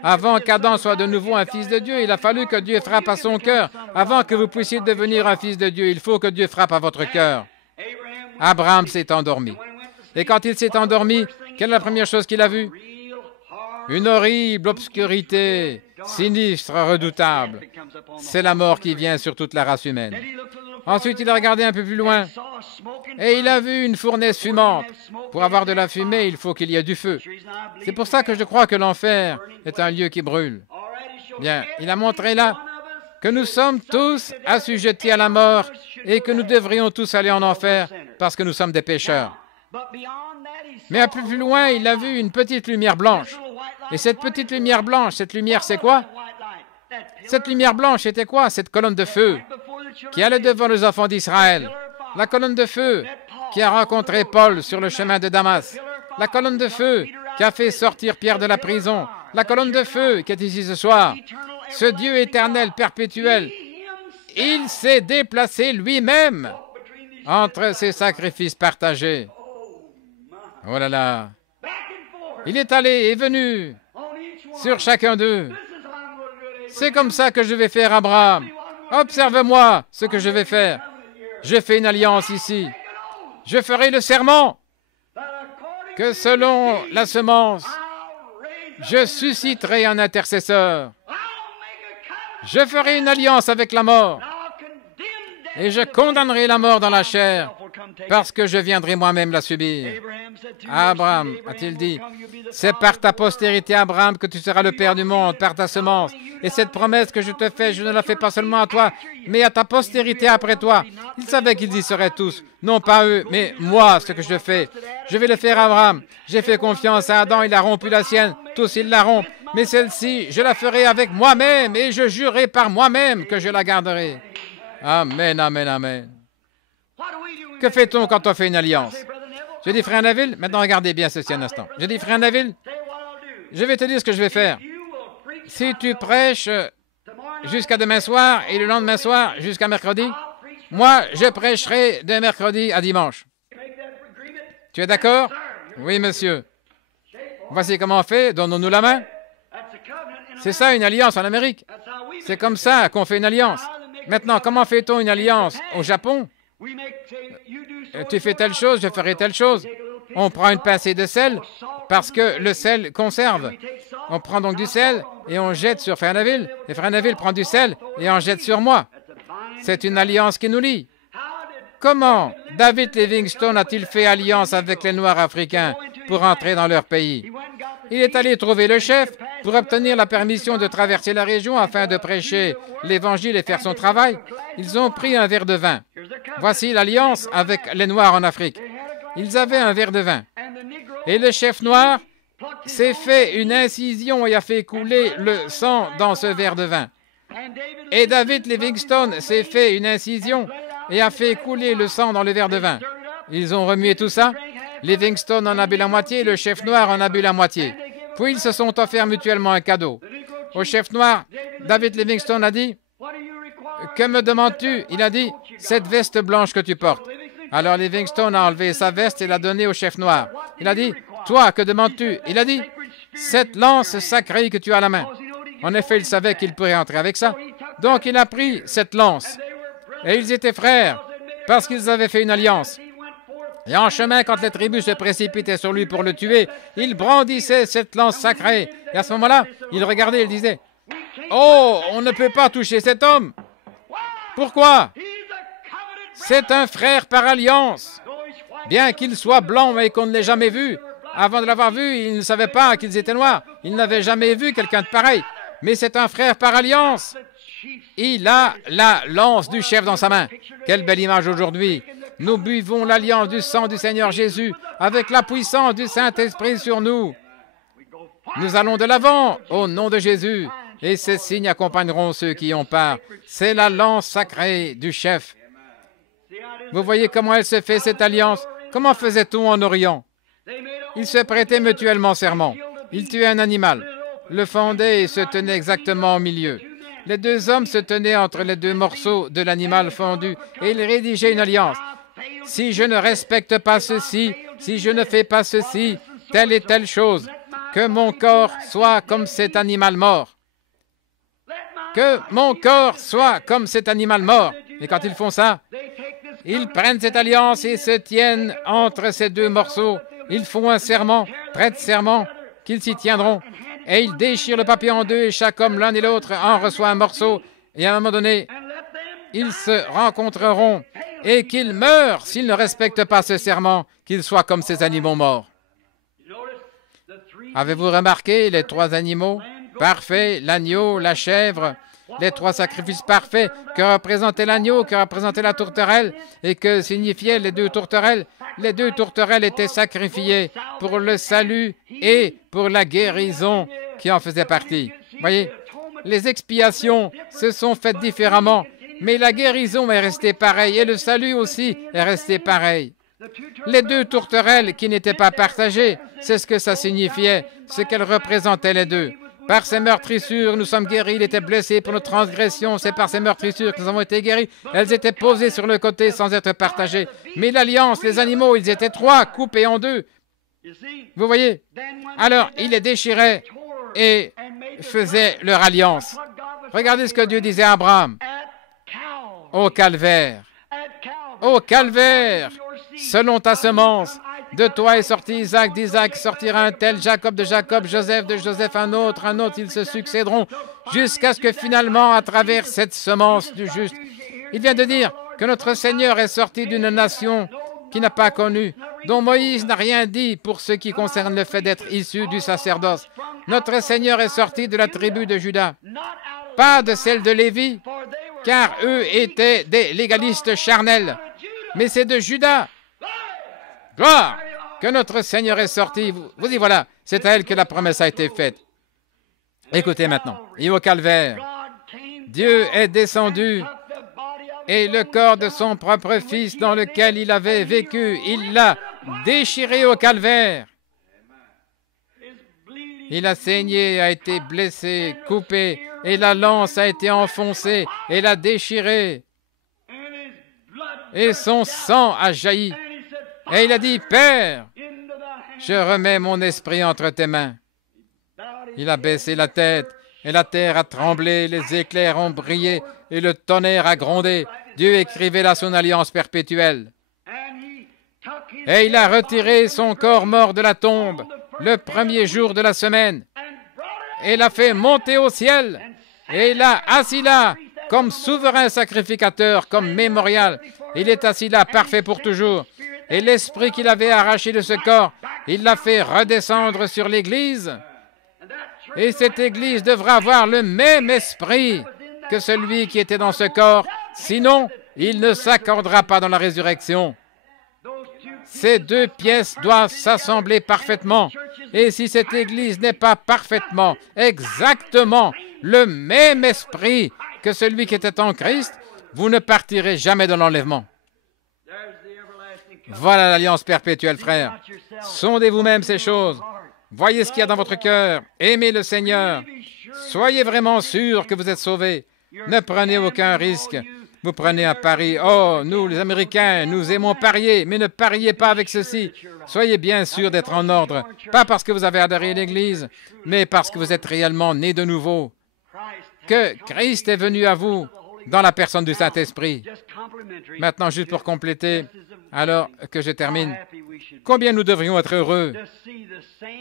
Avant qu'Adam soit de nouveau un fils de Dieu, il a fallu que Dieu frappe à son cœur. Avant que vous puissiez devenir un fils de Dieu, il faut que Dieu frappe à votre cœur. Abraham s'est endormi. Et quand il s'est endormi, quelle est la première chose qu'il a vue? Une horrible obscurité, sinistre, redoutable. C'est la mort qui vient sur toute la race humaine. Ensuite, il a regardé un peu plus loin et il a vu une fournaise fumante. Pour avoir de la fumée, il faut qu'il y ait du feu. C'est pour ça que je crois que l'enfer est un lieu qui brûle. Bien, il a montré là que nous sommes tous assujettis à la mort et que nous devrions tous aller en enfer parce que nous sommes des pécheurs. Mais un peu plus loin, il a vu une petite lumière blanche. Et cette petite lumière blanche, cette lumière, c'est quoi? Cette lumière blanche, c'était quoi? Cette colonne de feu qui allait devant les enfants d'Israël. La colonne de feu qui a rencontré Paul sur le chemin de Damas. La colonne de feu qui a fait sortir Pierre de la prison. La colonne de feu qui est ici ce soir. Ce Dieu éternel, perpétuel, il s'est déplacé lui-même entre ces sacrifices partagés. Oh là là! Il est allé et venu sur chacun d'eux. C'est comme ça que je vais faire, Abraham. Observe-moi ce que je vais faire. Je fais une alliance ici. Je ferai le serment que selon la semence, je susciterai un intercesseur. Je ferai une alliance avec la mort et je condamnerai la mort dans la chair parce que je viendrai moi-même la subir. Abraham, a-t-il dit, c'est par ta postérité, Abraham, que tu seras le Père du monde, par ta semence. Et cette promesse que je te fais, je ne la fais pas seulement à toi, mais à ta postérité après toi. Il savait qu'ils y seraient tous, non pas eux, mais moi, ce que je fais. Je vais le faire à Abraham. J'ai fait confiance à Adam, il a rompu la sienne. Tous, ils la rompent. Mais celle-ci, je la ferai avec moi-même et je jurerai par moi-même que je la garderai. Amen, amen, amen. Que fait-on quand on fait une alliance? Je dis, frère Neville, maintenant regardez bien ceci un instant. Je dis, frère Neville, je vais te dire ce que je vais faire. Si tu prêches jusqu'à demain soir et le lendemain soir jusqu'à mercredi, moi, je prêcherai de mercredi à dimanche. Tu es d'accord? Oui, monsieur. Voici comment on fait. Donnons-nous la main. C'est ça une alliance en Amérique. C'est comme ça qu'on fait une alliance. Maintenant, comment fait-on une alliance au Japon? Tu fais telle chose, je ferai telle chose. On prend une pincée de sel parce que le sel conserve. On prend donc du sel et on jette sur Frère Neville. Et Frère Neville prend du sel et en jette sur moi. C'est une alliance qui nous lie. Comment David Livingstone a-t-il fait alliance avec les Noirs africains pour entrer dans leur pays? Il est allé trouver le chef pour obtenir la permission de traverser la région afin de prêcher l'Évangile et faire son travail. Ils ont pris un verre de vin. Voici l'alliance avec les Noirs en Afrique. Ils avaient un verre de vin. Et le chef noir s'est fait une incision et a fait couler le sang dans ce verre de vin. Et David Livingstone s'est fait une incision et a fait couler le sang dans le verre de vin. Ils ont remué tout ça. Livingstone en a bu la moitié, le chef noir en a bu la moitié. Puis ils se sont offerts mutuellement un cadeau. Au chef noir, David Livingstone a dit, « Que me demandes-tu » Il a dit, « Cette veste blanche que tu portes. » Alors Livingstone a enlevé sa veste et l'a donnée au chef noir. Il a dit, « Toi, que demandes-tu » Il a dit, « Cette lance sacrée que tu as à la main. » En effet, il savait qu'il pourrait entrer avec ça. Donc il a pris cette lance. Et ils étaient frères parce qu'ils avaient fait une alliance. Et en chemin, quand les tribus se précipitaient sur lui pour le tuer, il brandissait cette lance sacrée. Et à ce moment-là, il regardait et il disait, « Oh, on ne peut pas toucher cet homme. » Pourquoi? C'est un frère par alliance. Bien qu'il soit blanc et qu'on ne l'ait jamais vu, avant de l'avoir vu, il ne savait pas qu'ils étaient noirs. Il n'avait jamais vu quelqu'un de pareil. Mais c'est un frère par alliance. Il a la lance du chef dans sa main. Quelle belle image aujourd'hui. Nous buvons l'alliance du sang du Seigneur Jésus avec la puissance du Saint-Esprit sur nous. Nous allons de l'avant au nom de Jésus et ces signes accompagneront ceux qui y ont part. C'est la lance sacrée du chef. Vous voyez comment elle se fait, cette alliance? Comment faisait-on en Orient? Ils se prêtaient mutuellement serment. Ils tuaient un animal, le fendaient et se tenaient exactement au milieu. Les deux hommes se tenaient entre les deux morceaux de l'animal fondu et ils rédigeaient une alliance. Si je ne respecte pas ceci, si je ne fais pas ceci, telle et telle chose, que mon corps soit comme cet animal mort. Que mon corps soit comme cet animal mort. Et quand ils font ça, ils prennent cette alliance et se tiennent entre ces deux morceaux. Ils font un serment, prêtent serment qu'ils s'y tiendront. Et ils déchirent le papier en deux et chaque homme, l'un et l'autre, en reçoit un morceau. Et à un moment donné, ils se rencontreront et qu'ils meurent s'ils ne respectent pas ce serment, qu'ils soient comme ces animaux morts. Avez-vous remarqué les trois animaux parfaits, l'agneau, la chèvre, les trois sacrifices parfaits que représentait l'agneau, que représentait la tourterelle et que signifiaient les deux tourterelles? Les deux tourterelles étaient sacrifiées pour le salut et pour la guérison qui en faisait partie. Voyez, les expiations se sont faites différemment, mais la guérison est restée pareille et le salut aussi est resté pareil. Les deux tourterelles qui n'étaient pas partagées, c'est ce que ça signifiait, ce qu'elles représentaient les deux. Par ses meurtrissures, nous sommes guéris. Il était blessé pour nos transgressions. C'est par ses meurtrissures que nous avons été guéris. Elles étaient posées sur le côté sans être partagées. Mais l'alliance, les animaux, ils étaient trois, coupés en deux. Vous voyez? Alors, ils les déchiraient et faisaient leur alliance. Regardez ce que Dieu disait à Abraham. Au calvaire. Au calvaire, selon ta semence. De toi est sorti Isaac, d'Isaac sortira un tel, Jacob de Jacob, Joseph de Joseph, un autre, ils se succéderont, jusqu'à ce que finalement, à travers cette semence du juste, il vient de dire que notre Seigneur est sorti d'une nation qui n'a pas connu, dont Moïse n'a rien dit pour ce qui concerne le fait d'être issu du sacerdoce. Notre Seigneur est sorti de la tribu de Juda, pas de celle de Lévi, car eux étaient des légalistes charnels, mais c'est de Juda. Gloire! Que notre Seigneur est sorti. Vous y voilà, c'est à elle que la promesse a été faite. Écoutez maintenant. Et au calvaire, Dieu est descendu et le corps de son propre Fils dans lequel il avait vécu, il l'a déchiré au calvaire. Il a saigné, a été blessé, coupé, et la lance a été enfoncée et l'a déchiré. Et son sang a jailli. Et il a dit, « Père, je remets mon esprit entre tes mains. » Il a baissé la tête et la terre a tremblé, les éclairs ont brillé, et le tonnerre a grondé. Dieu écrivait là son alliance perpétuelle. Et il a retiré son corps mort de la tombe le premier jour de la semaine, et l'a fait monter au ciel, et il l'a assis là, comme souverain sacrificateur, comme mémorial. Il est assis là, parfait pour toujours. Et l'esprit qu'il avait arraché de ce corps, il l'a fait redescendre sur l'Église. Et cette Église devra avoir le même esprit que celui qui était dans ce corps. Sinon, il ne s'accordera pas dans la résurrection. Ces deux pièces doivent s'assembler parfaitement. Et si cette Église n'est pas parfaitement, exactement le même esprit que celui qui était en Christ, vous ne partirez jamais de l'enlèvement. Voilà l'alliance perpétuelle, frère. Sondez vous-même ces choses. Voyez ce qu'il y a dans votre cœur. Aimez le Seigneur. Soyez vraiment sûr que vous êtes sauvés. Ne prenez aucun risque. Vous prenez un pari. Oh, nous, les Américains, nous aimons parier, mais ne pariez pas avec ceci. Soyez bien sûr d'être en ordre. Pas parce que vous avez adhéré à l'Église, mais parce que vous êtes réellement nés de nouveau. Que Christ est venu à vous dans la personne du Saint-Esprit. Maintenant, juste pour compléter, alors que je termine, combien nous devrions être heureux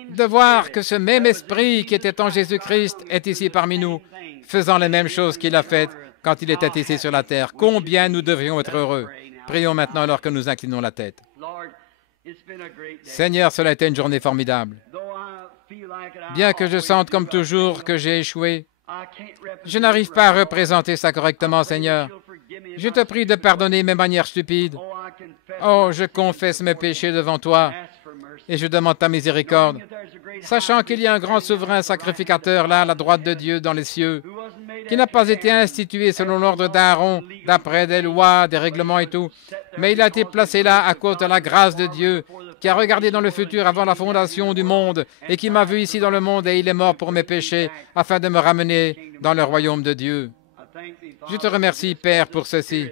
de voir que ce même esprit qui était en Jésus-Christ est ici parmi nous, faisant les mêmes choses qu'il a faites quand il était ici sur la terre. Combien nous devrions être heureux. Prions maintenant alors que nous inclinons la tête. Seigneur, cela a été une journée formidable. Bien que je sente comme toujours que j'ai échoué, je n'arrive pas à représenter ça correctement, Seigneur. Je te prie de pardonner mes manières stupides. Oh, je confesse mes péchés devant toi et je demande ta miséricorde, sachant qu'il y a un grand souverain sacrificateur là, à la droite de Dieu dans les cieux, qui n'a pas été institué selon l'ordre d'Aaron, d'après des lois, des règlements et tout, mais il a été placé là à cause de la grâce de Dieu, qui a regardé dans le futur avant la fondation du monde et qui m'a vu ici dans le monde et il est mort pour mes péchés afin de me ramener dans le royaume de Dieu. Je te remercie, Père, pour ceci,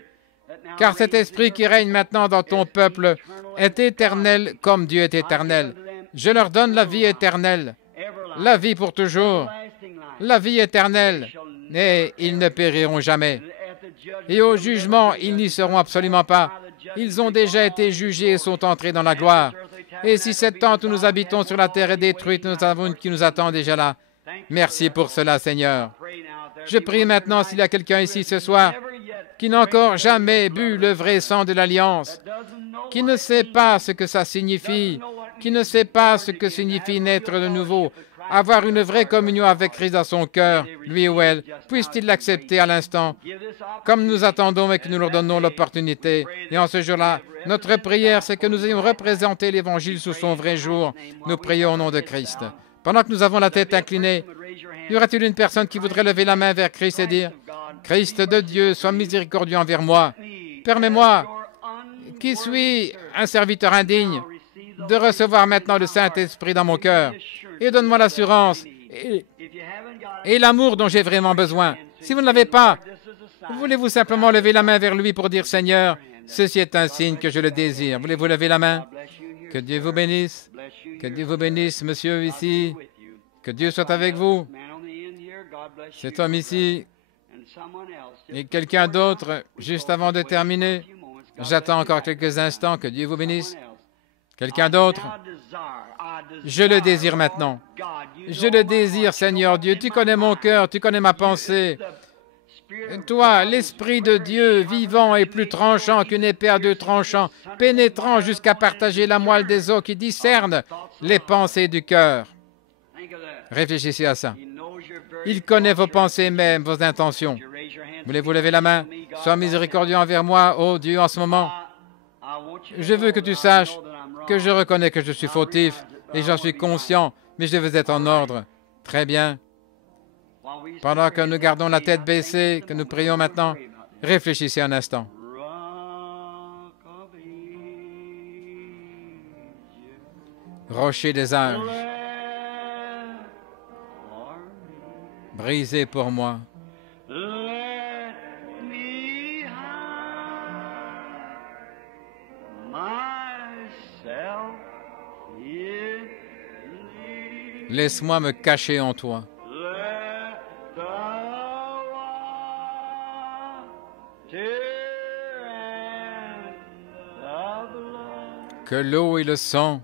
car cet esprit qui règne maintenant dans ton peuple est éternel comme Dieu est éternel. Je leur donne la vie éternelle, la vie pour toujours, la vie éternelle, et ils ne périront jamais. Et au jugement, ils n'y seront absolument pas. Ils ont déjà été jugés et sont entrés dans la gloire. Et si cette tente où nous habitons sur la terre est détruite, nous avons une qui nous attend déjà là. Merci pour cela, Seigneur. Je prie maintenant s'il y a quelqu'un ici ce soir qui n'a encore jamais bu le vrai sang de l'Alliance, qui ne sait pas ce que ça signifie, qui ne sait pas ce que signifie naître de nouveau, avoir une vraie communion avec Christ dans son cœur, lui ou elle, puisse-t-il l'accepter à l'instant, comme nous attendons et que nous leur donnons l'opportunité. Et en ce jour-là, notre prière, c'est que nous ayons représenté l'Évangile sous son vrai jour. Nous prions au nom de Christ. Pendant que nous avons la tête inclinée, y aura-t-il une personne qui voudrait lever la main vers Christ et dire, « Christ de Dieu, sois miséricordieux envers moi. Permets-moi, qui suis un serviteur indigne, de recevoir maintenant le Saint-Esprit dans mon cœur. Et donne-moi l'assurance et l'amour dont j'ai vraiment besoin. Si vous ne l'avez pas, voulez-vous simplement lever la main vers lui pour dire, « Seigneur, ceci est un signe que je le désire. » Voulez-vous lever la main? Que Dieu vous bénisse. Que Dieu vous bénisse, monsieur ici. Que Dieu soit avec vous. Cet homme ici et quelqu'un d'autre, juste avant de terminer. J'attends encore quelques instants. Que Dieu vous bénisse. Quelqu'un d'autre? Je le désire maintenant. Je le désire, Seigneur Dieu. Tu connais mon cœur, tu connais ma pensée. Toi, l'Esprit de Dieu, vivant et plus tranchant qu'une épée à deux tranchants, pénétrant jusqu'à partager la moelle des os qui discerne les pensées du cœur. Réfléchissez à ça. Il connaît vos pensées même, vos intentions. Voulez-vous lever la main? Sois miséricordieux envers moi, ô Dieu, en ce moment. Je veux que tu saches que je reconnais que je suis fautif et j'en suis conscient, mais je veux être en ordre. Très bien. Pendant que nous gardons la tête baissée, que nous prions maintenant, réfléchissez un instant. Rocher des âges, brisé pour moi. Laisse-moi me cacher en toi. que l'eau et le sang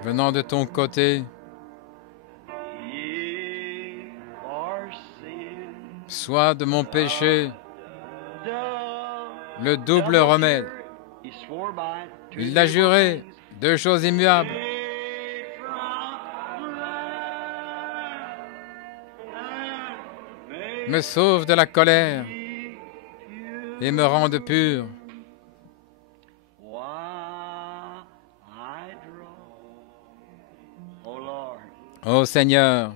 venant de ton côté soient de mon péché le double remède. Il l'a juré, 2 choses immuables. Me sauve de la colère et me rende pur. Ô Seigneur,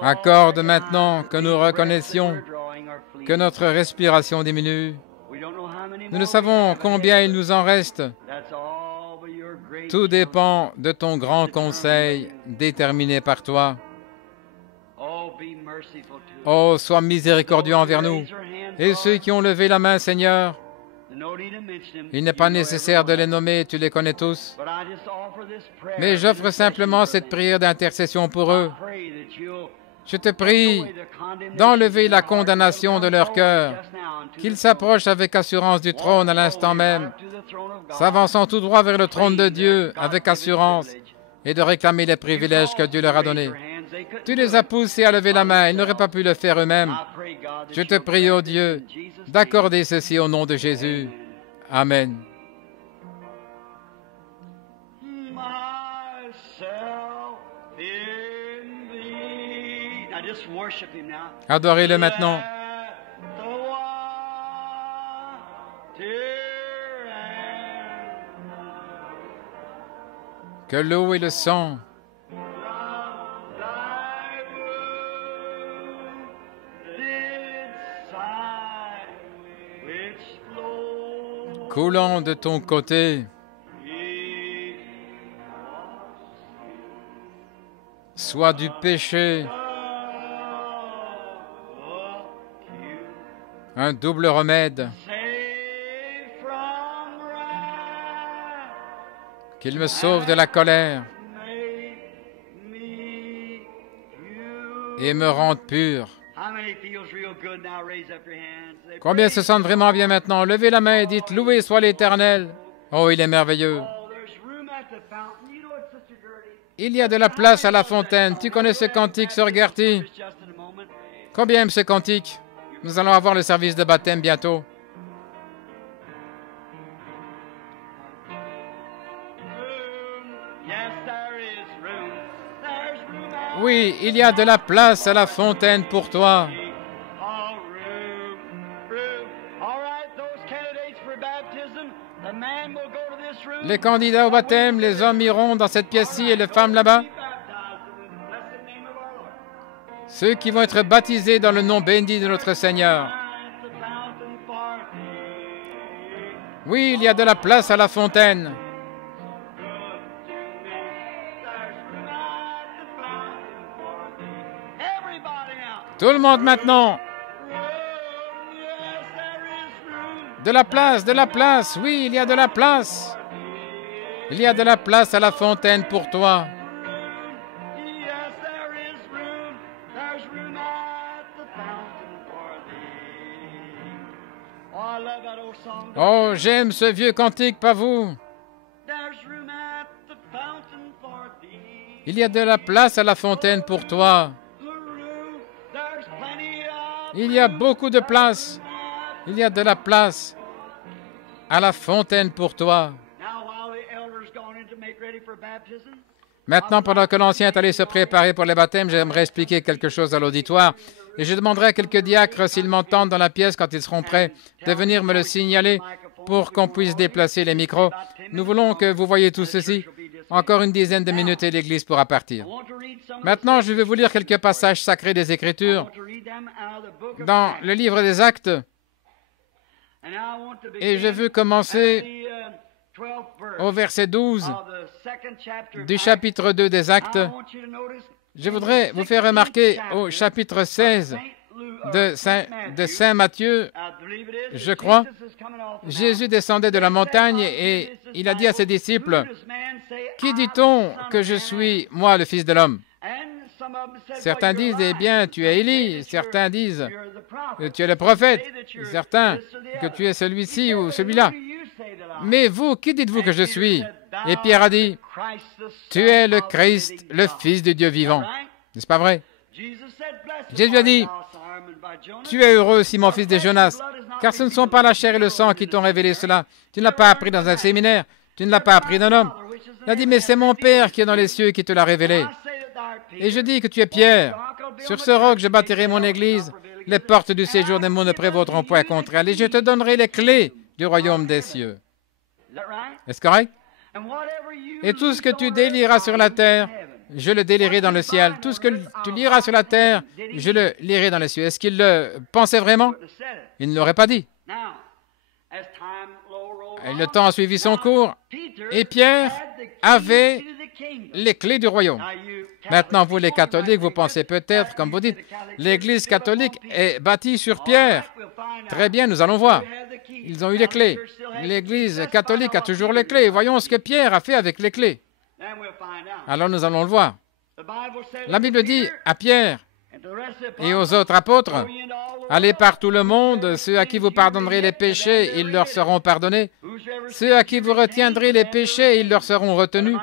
accorde maintenant que nous reconnaissions que notre respiration diminue. Nous ne savons combien il nous en reste. Tout dépend de ton grand conseil déterminé par toi. Oh, sois miséricordieux envers nous. Et ceux qui ont levé la main, Seigneur, il n'est pas nécessaire de les nommer, tu les connais tous. Mais j'offre simplement cette prière d'intercession pour eux. Je te prie d'enlever la condamnation de leur cœur, qu'ils s'approchent avec assurance du trône à l'instant même, s'avançant tout droit vers le trône de Dieu avec assurance et de réclamer les privilèges que Dieu leur a donnés. Tu les as poussés à lever la main, ils n'auraient pas pu le faire eux-mêmes. Je te prie, ô Dieu, d'accorder ceci au nom de Jésus. Amen. Adorez-le maintenant. Que l'eau et le sang coulant de ton côté soit du péché un double remède, qu'il me sauve de la colère et me rende pur. Combien se sentent vraiment bien maintenant? Levez la main et dites, loué soit l'Éternel. Oh, il est merveilleux. Il y a de la place à la fontaine. Tu connais ce cantique, Sœur Gertie? Combien aime ce cantique? Nous allons avoir le service de baptême bientôt. Oui, il y a de la place à la fontaine pour toi. Les candidats au baptême, les hommes iront dans cette pièce-ci et les femmes là-bas. Ceux qui vont être baptisés dans le nom béni de notre Seigneur. Oui, il y a de la place à la fontaine. Tout le monde maintenant. De la place, oui, il y a de la place. Il y a de la place à la fontaine pour toi. Oh, j'aime ce vieux cantique, pas vous? Il y a de la place à la fontaine pour toi. Il y a beaucoup de place. Il y a de la place à la fontaine pour toi. Maintenant, pendant que l'ancien est allé se préparer pour le baptême, j'aimerais expliquer quelque chose à l'auditoire. Et je demanderai à quelques diacres, s'ils m'entendent dans la pièce quand ils seront prêts, de venir me le signaler pour qu'on puisse déplacer les micros. Nous voulons que vous voyez tout ceci. Encore une dizaine de minutes et l'Église pourra partir. Maintenant, je vais vous lire quelques passages sacrés des Écritures dans le livre des Actes. Et je veux commencer au verset 12 du chapitre 2 des Actes. Je voudrais vous faire remarquer au chapitre 16 de Saint Matthieu, je crois, Jésus descendait de la montagne et il a dit à ses disciples, « Qui dit-on que je suis, moi, le Fils de l'homme » Certains disent, « Eh bien, tu es Élie. » Certains disent, « Tu es le prophète. » Certains, « Que tu es celui-ci ou celui-là. » Mais vous, qui dites-vous que je suis? Et Pierre a dit, « Tu es le Christ, le Fils de Dieu vivant. » N'est-ce pas vrai? Jésus a dit, « Tu es heureux, Simon, fils de Jonas, car ce ne sont pas la chair et le sang qui t'ont révélé cela. Tu ne l'as pas appris dans un séminaire, tu ne l'as pas appris d'un homme. » Il a dit, « Mais c'est mon Père qui est dans les cieux qui te l'a révélé. » Et je dis que tu es Pierre. Sur ce roc, je bâtirai mon église. Les portes du séjour des monts ne prévaudront point contre elle. Et je te donnerai les clés du royaume des cieux. Est-ce correct? Et tout ce que tu délieras sur la terre, je le délierai dans le ciel. Tout ce que tu liras sur la terre, je le lirai dans les cieux. Est-ce qu'il le pensait vraiment? Il ne l'aurait pas dit. Et le temps a suivi son cours. Et Pierre avait les clés du royaume. Maintenant, vous les catholiques, vous pensez peut-être, comme vous dites, l'Église catholique est bâtie sur Pierre. Très bien, nous allons voir. Ils ont eu les clés. L'Église catholique a toujours les clés. Voyons ce que Pierre a fait avec les clés. Alors nous allons le voir. La Bible dit à Pierre et aux autres apôtres, « Allez par tout le monde, ceux à qui vous pardonnerez les péchés, ils leur seront pardonnés. Ceux à qui vous retiendrez les péchés, ils leur seront retenus. »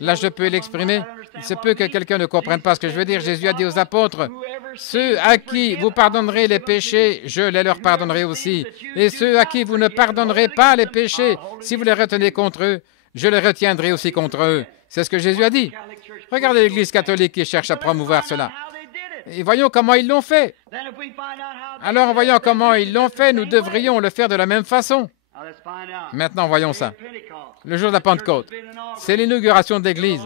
Là, je peux l'exprimer. Il se peut que quelqu'un ne comprenne pas ce que je veux dire. Jésus a dit aux apôtres, « Ceux à qui vous pardonnerez les péchés, je les leur pardonnerai aussi. Et ceux à qui vous ne pardonnerez pas les péchés, si vous les retenez contre eux, je les retiendrai aussi contre eux. » C'est ce que Jésus a dit. Regardez l'Église catholique qui cherche à promouvoir cela. Et voyons comment ils l'ont fait. Alors, en voyant comment ils l'ont fait, nous devrions le faire de la même façon. Maintenant, voyons ça. Le jour de la Pentecôte, c'est l'inauguration de l'Église.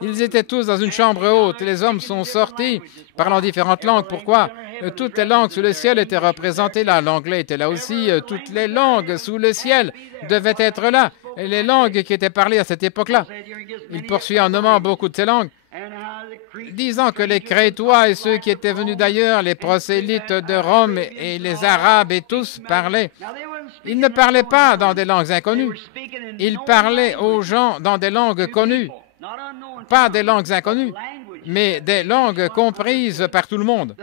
Ils étaient tous dans une chambre haute. Les hommes sont sortis, parlant différentes langues. Pourquoi? Toutes les langues sous le ciel étaient représentées là. L'anglais était là aussi. Toutes les langues sous le ciel devaient être là. Et les langues qui étaient parlées à cette époque-là. Il poursuit en nommant beaucoup de ces langues, disant que les Crétois et ceux qui étaient venus d'ailleurs, les prosélytes de Rome et les Arabes et tous parlaient. Ils ne parlaient pas dans des langues inconnues. Ils parlaient aux gens dans des langues connues. Pas des langues inconnues, mais des langues comprises par tout le monde.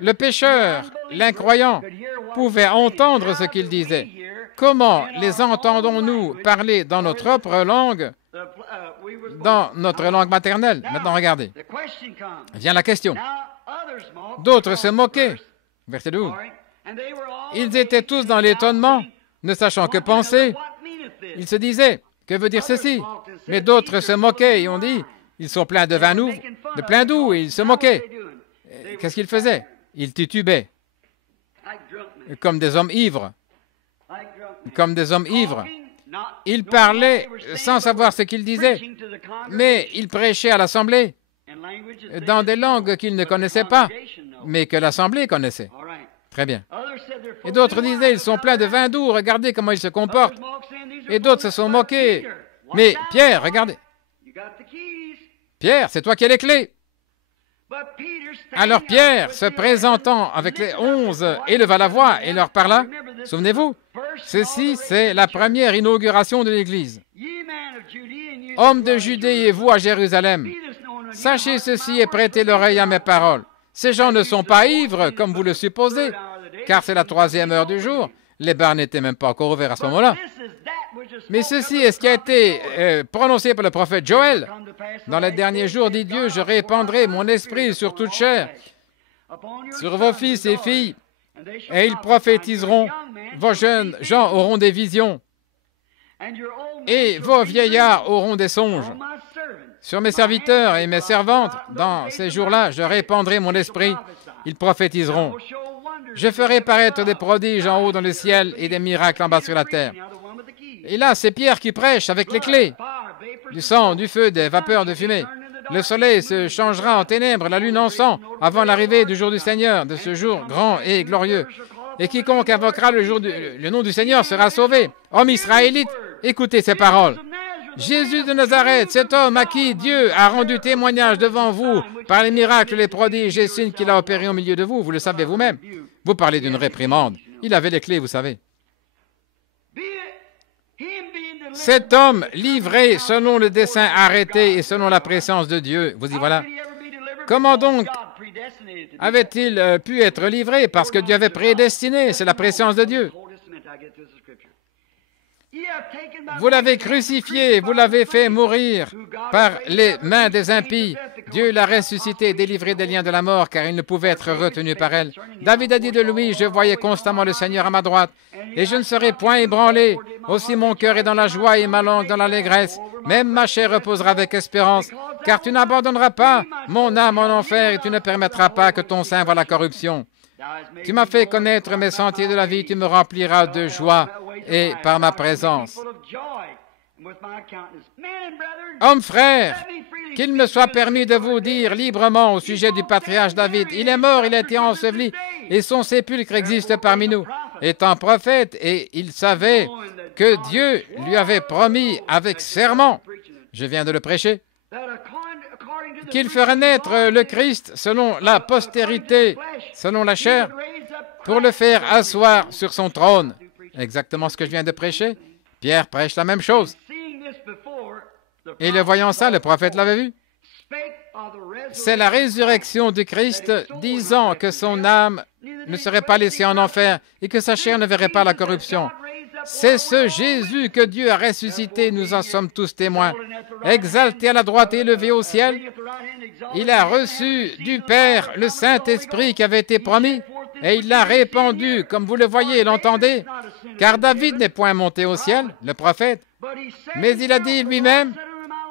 Le pécheur, l'incroyant, pouvait entendre ce qu'il disait. Comment les entendons-nous parler dans notre propre langue, dans notre langue maternelle? Maintenant, regardez. Vient la question. D'autres se moquaient. Verset 12. Ils étaient tous dans l'étonnement, ne sachant que penser. Ils se disaient, que veut dire ceci? Mais d'autres se moquaient et ont dit, ils sont pleins de vin nouveau, de plein d'eau, et ils se moquaient. Qu'est-ce qu'ils faisaient? Ils titubaient, comme des hommes ivres. Comme des hommes ivres. Ils parlaient sans savoir ce qu'ils disaient, mais ils prêchaient à l'Assemblée dans des langues qu'ils ne connaissaient pas, mais que l'Assemblée connaissait. Très bien. Et d'autres disaient, ils sont pleins de vin doux, regardez comment ils se comportent. Et d'autres se sont moqués. Mais Pierre, regardez. Pierre, c'est toi qui as les clés. Alors Pierre, se présentant avec les 11, éleva la voix et leur parla. Souvenez-vous, ceci, c'est la première inauguration de l'Église. Hommes de Judée et vous à Jérusalem, sachez ceci et prêtez l'oreille à mes paroles. Ces gens ne sont pas ivres, comme vous le supposez, car c'est la 3e heure du jour. Les bars n'étaient même pas encore ouverts à ce moment-là. Mais ceci est ce qui a été prononcé par le prophète Joël. Dans les derniers jours, dit Dieu, je répandrai mon esprit sur toute chair, sur vos fils et filles, et ils prophétiseront. Vos jeunes gens auront des visions, et vos vieillards auront des songes. Sur mes serviteurs et mes servantes, dans ces jours-là, je répandrai mon esprit. Ils prophétiseront. Je ferai paraître des prodiges en haut dans le ciel et des miracles en bas sur la terre. Et là, c'est Pierre qui prêche avec les clés. Du sang, du feu, des vapeurs de fumée. Le soleil se changera en ténèbres, la lune en sang, avant l'arrivée du jour du Seigneur, de ce jour grand et glorieux. Et quiconque invoquera le nom du Seigneur sera sauvé. Hommes israélites, écoutez ces paroles. Jésus de Nazareth, cet homme à qui Dieu a rendu témoignage devant vous par les miracles, les prodiges et signes qu'il a opérés au milieu de vous, vous le savez vous-même. Vous parlez d'une réprimande. Il avait les clés, vous savez. Cet homme livré selon le dessein arrêté et selon la présence de Dieu. Vous y voilà. Comment donc avait-il pu être livré? Parce que Dieu avait prédestiné, c'est la présence de Dieu. Vous l'avez crucifié, vous l'avez fait mourir par les mains des impies. Dieu l'a ressuscité, délivré des liens de la mort, car il ne pouvait être retenu par elle. David a dit de lui, je voyais constamment le Seigneur à ma droite, et je ne serai point ébranlé. Aussi mon cœur est dans la joie et ma langue dans l'allégresse. Même ma chair reposera avec espérance, car tu n'abandonneras pas mon âme en enfer, et tu ne permettras pas que ton sein voie la corruption. Tu m'as fait connaître mes sentiers de la vie, tu me rempliras de joie et par ma présence. Hommes, frères, qu'il me soit permis de vous dire librement au sujet du patriarche David, il est mort, il a été enseveli, et son sépulcre existe parmi nous. Étant prophète, et il savait que Dieu lui avait promis avec serment, je viens de le prêcher, qu'il ferait naître le Christ selon la postérité, selon la chair, pour le faire asseoir sur son trône. Exactement ce que je viens de prêcher. Pierre prêche la même chose. Et le voyant ça, le prophète l'avait vu. C'est la résurrection du Christ disant que son âme ne serait pas laissée en enfer et que sa chair ne verrait pas la corruption. C'est ce Jésus que Dieu a ressuscité, nous en sommes tous témoins. Exalté à la droite et élevé au ciel, il a reçu du Père le Saint-Esprit qui avait été promis et il l'a répandu, comme vous le voyez et l'entendez, car David n'est point monté au ciel, le prophète, mais il a dit lui-même,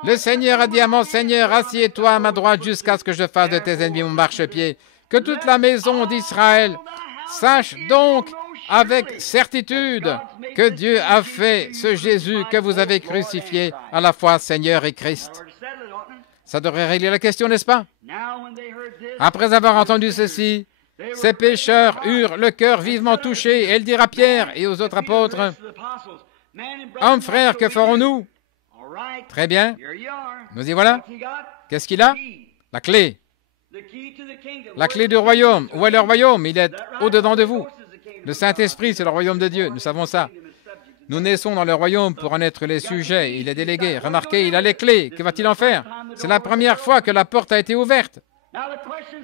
le Seigneur a dit à mon Seigneur, assieds-toi à ma droite jusqu'à ce que je fasse de tes ennemis mon marchepied. Que toute la maison d'Israël sache donc avec certitude que Dieu a fait ce Jésus que vous avez crucifié à la fois Seigneur et Christ. Ça devrait régler la question, n'est-ce pas? Après avoir entendu ceci, ces pécheurs eurent le cœur vivement touché, et il dira à Pierre et aux autres apôtres, « Hommes, frères, que ferons-nous? » Très bien. Nous y voilà. Qu'est-ce qu'il a? La clé. La clé du royaume. Où est le royaume? Il est au-dedans de vous. Le Saint-Esprit, c'est le royaume de Dieu. Nous savons ça. Nous naissons dans le royaume pour en être les sujets. Il est délégué. Remarquez, il a les clés. Que va-t-il en faire? C'est la première fois que la porte a été ouverte.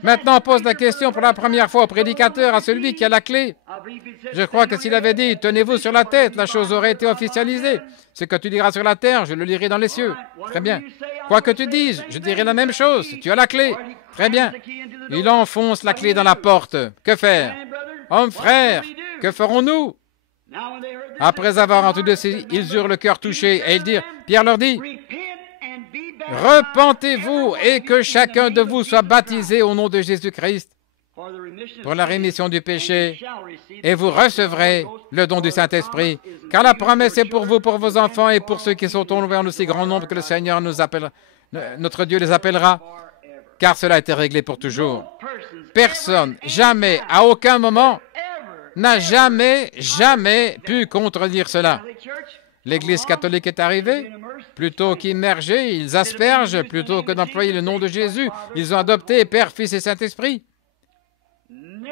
Maintenant, on pose la question pour la première fois au prédicateur, à celui qui a la clé. Je crois que s'il avait dit « Tenez-vous sur la tête », la chose aurait été officialisée. Ce que tu diras sur la terre, je le lirai dans les cieux. Très bien. Quoi que tu dises, je dirai la même chose. Tu as la clé. Très bien. Il enfonce la clé dans la porte. Que faire? Hommes, frères, que ferons-nous? Après avoir entendu ceci, ils eurent le cœur touché et ils dirent, Pierre leur dit, repentez-vous et que chacun de vous soit baptisé au nom de Jésus-Christ pour la rémission du péché et vous recevrez le don du Saint-Esprit. Car la promesse est pour vous, pour vos enfants et pour ceux qui sont au loin en aussi grand nombre que le Seigneur nous appellera, notre Dieu les appellera, car cela a été réglé pour toujours. Personne, jamais, à aucun moment, n'a jamais pu contredire cela. L'Église catholique est arrivée, plutôt qu'immerger, ils aspergent, plutôt que d'employer le nom de Jésus, ils ont adopté Père, Fils et Saint-Esprit.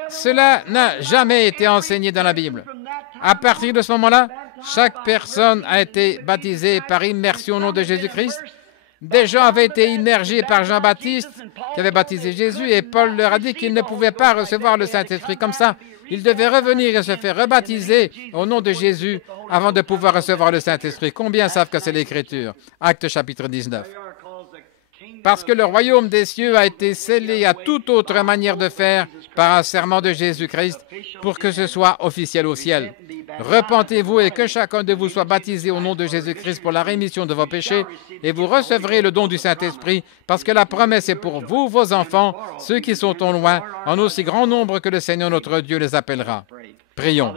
Cela n'a jamais été enseigné dans la Bible. À partir de ce moment-là, chaque personne a été baptisée par immersion au nom de Jésus-Christ. Des gens avaient été immergés par Jean-Baptiste, qui avait baptisé Jésus, et Paul leur a dit qu'ils ne pouvaient pas recevoir le Saint-Esprit comme ça. Ils devaient revenir et se faire rebaptiser au nom de Jésus avant de pouvoir recevoir le Saint-Esprit. Combien savent que c'est l'Écriture? Actes chapitre 19. Parce que le royaume des cieux a été scellé à toute autre manière de faire par un serment de Jésus-Christ pour que ce soit officiel au ciel. Repentez-vous et que chacun de vous soit baptisé au nom de Jésus-Christ pour la rémission de vos péchés et vous recevrez le don du Saint-Esprit parce que la promesse est pour vous, vos enfants, ceux qui sont au loin, en aussi grand nombre que le Seigneur notre Dieu les appellera. Prions.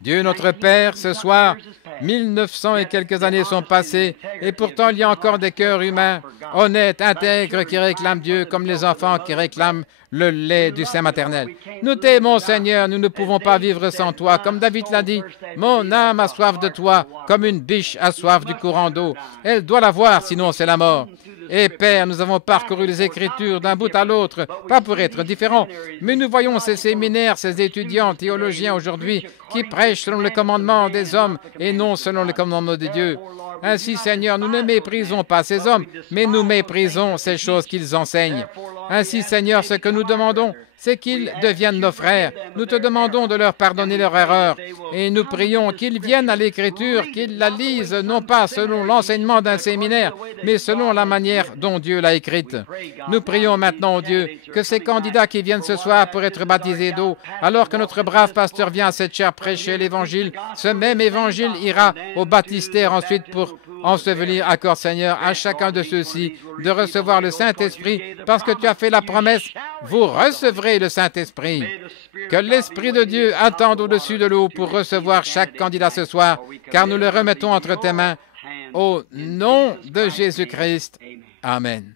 Dieu notre Père, ce soir, 1900 et quelques années sont passées, et pourtant il y a encore des cœurs humains, honnêtes, intègres, qui réclament Dieu comme les enfants qui réclament le lait du sein maternel. Nous t'aimons, Seigneur, nous ne pouvons pas vivre sans toi. Comme David l'a dit, mon âme a soif de toi, comme une biche a soif du courant d'eau. Elle doit l'avoir, sinon c'est la mort. Et Père, nous avons parcouru les Écritures d'un bout à l'autre, pas pour être différents, mais nous voyons ces séminaires, ces étudiants théologiens aujourd'hui qui prêchent selon le commandement des hommes et non selon le commandement de Dieu. Ainsi, Seigneur, nous ne méprisons pas ces hommes, mais nous méprisons ces choses qu'ils enseignent. Ainsi, Seigneur, ce que nous demandons, c'est qu'ils deviennent nos frères. Nous te demandons de leur pardonner leurs erreurs et nous prions qu'ils viennent à l'Écriture, qu'ils la lisent non pas selon l'enseignement d'un séminaire, mais selon la manière dont Dieu l'a écrite. Nous prions maintenant, oh Dieu, que ces candidats qui viennent ce soir pour être baptisés d'eau, alors que notre brave pasteur vient à cette chaire prêcher l'Évangile, ce même Évangile ira au baptistère ensuite pour ensevelir. Accorde, Seigneur, à chacun de ceux-ci de recevoir le Saint-Esprit, parce que tu as fait la promesse, vous recevrez le Saint-Esprit. Que l'Esprit de Dieu attende au-dessus de l'eau pour recevoir chaque candidat ce soir, car nous le remettons entre tes mains. Au nom de Jésus-Christ. Amen.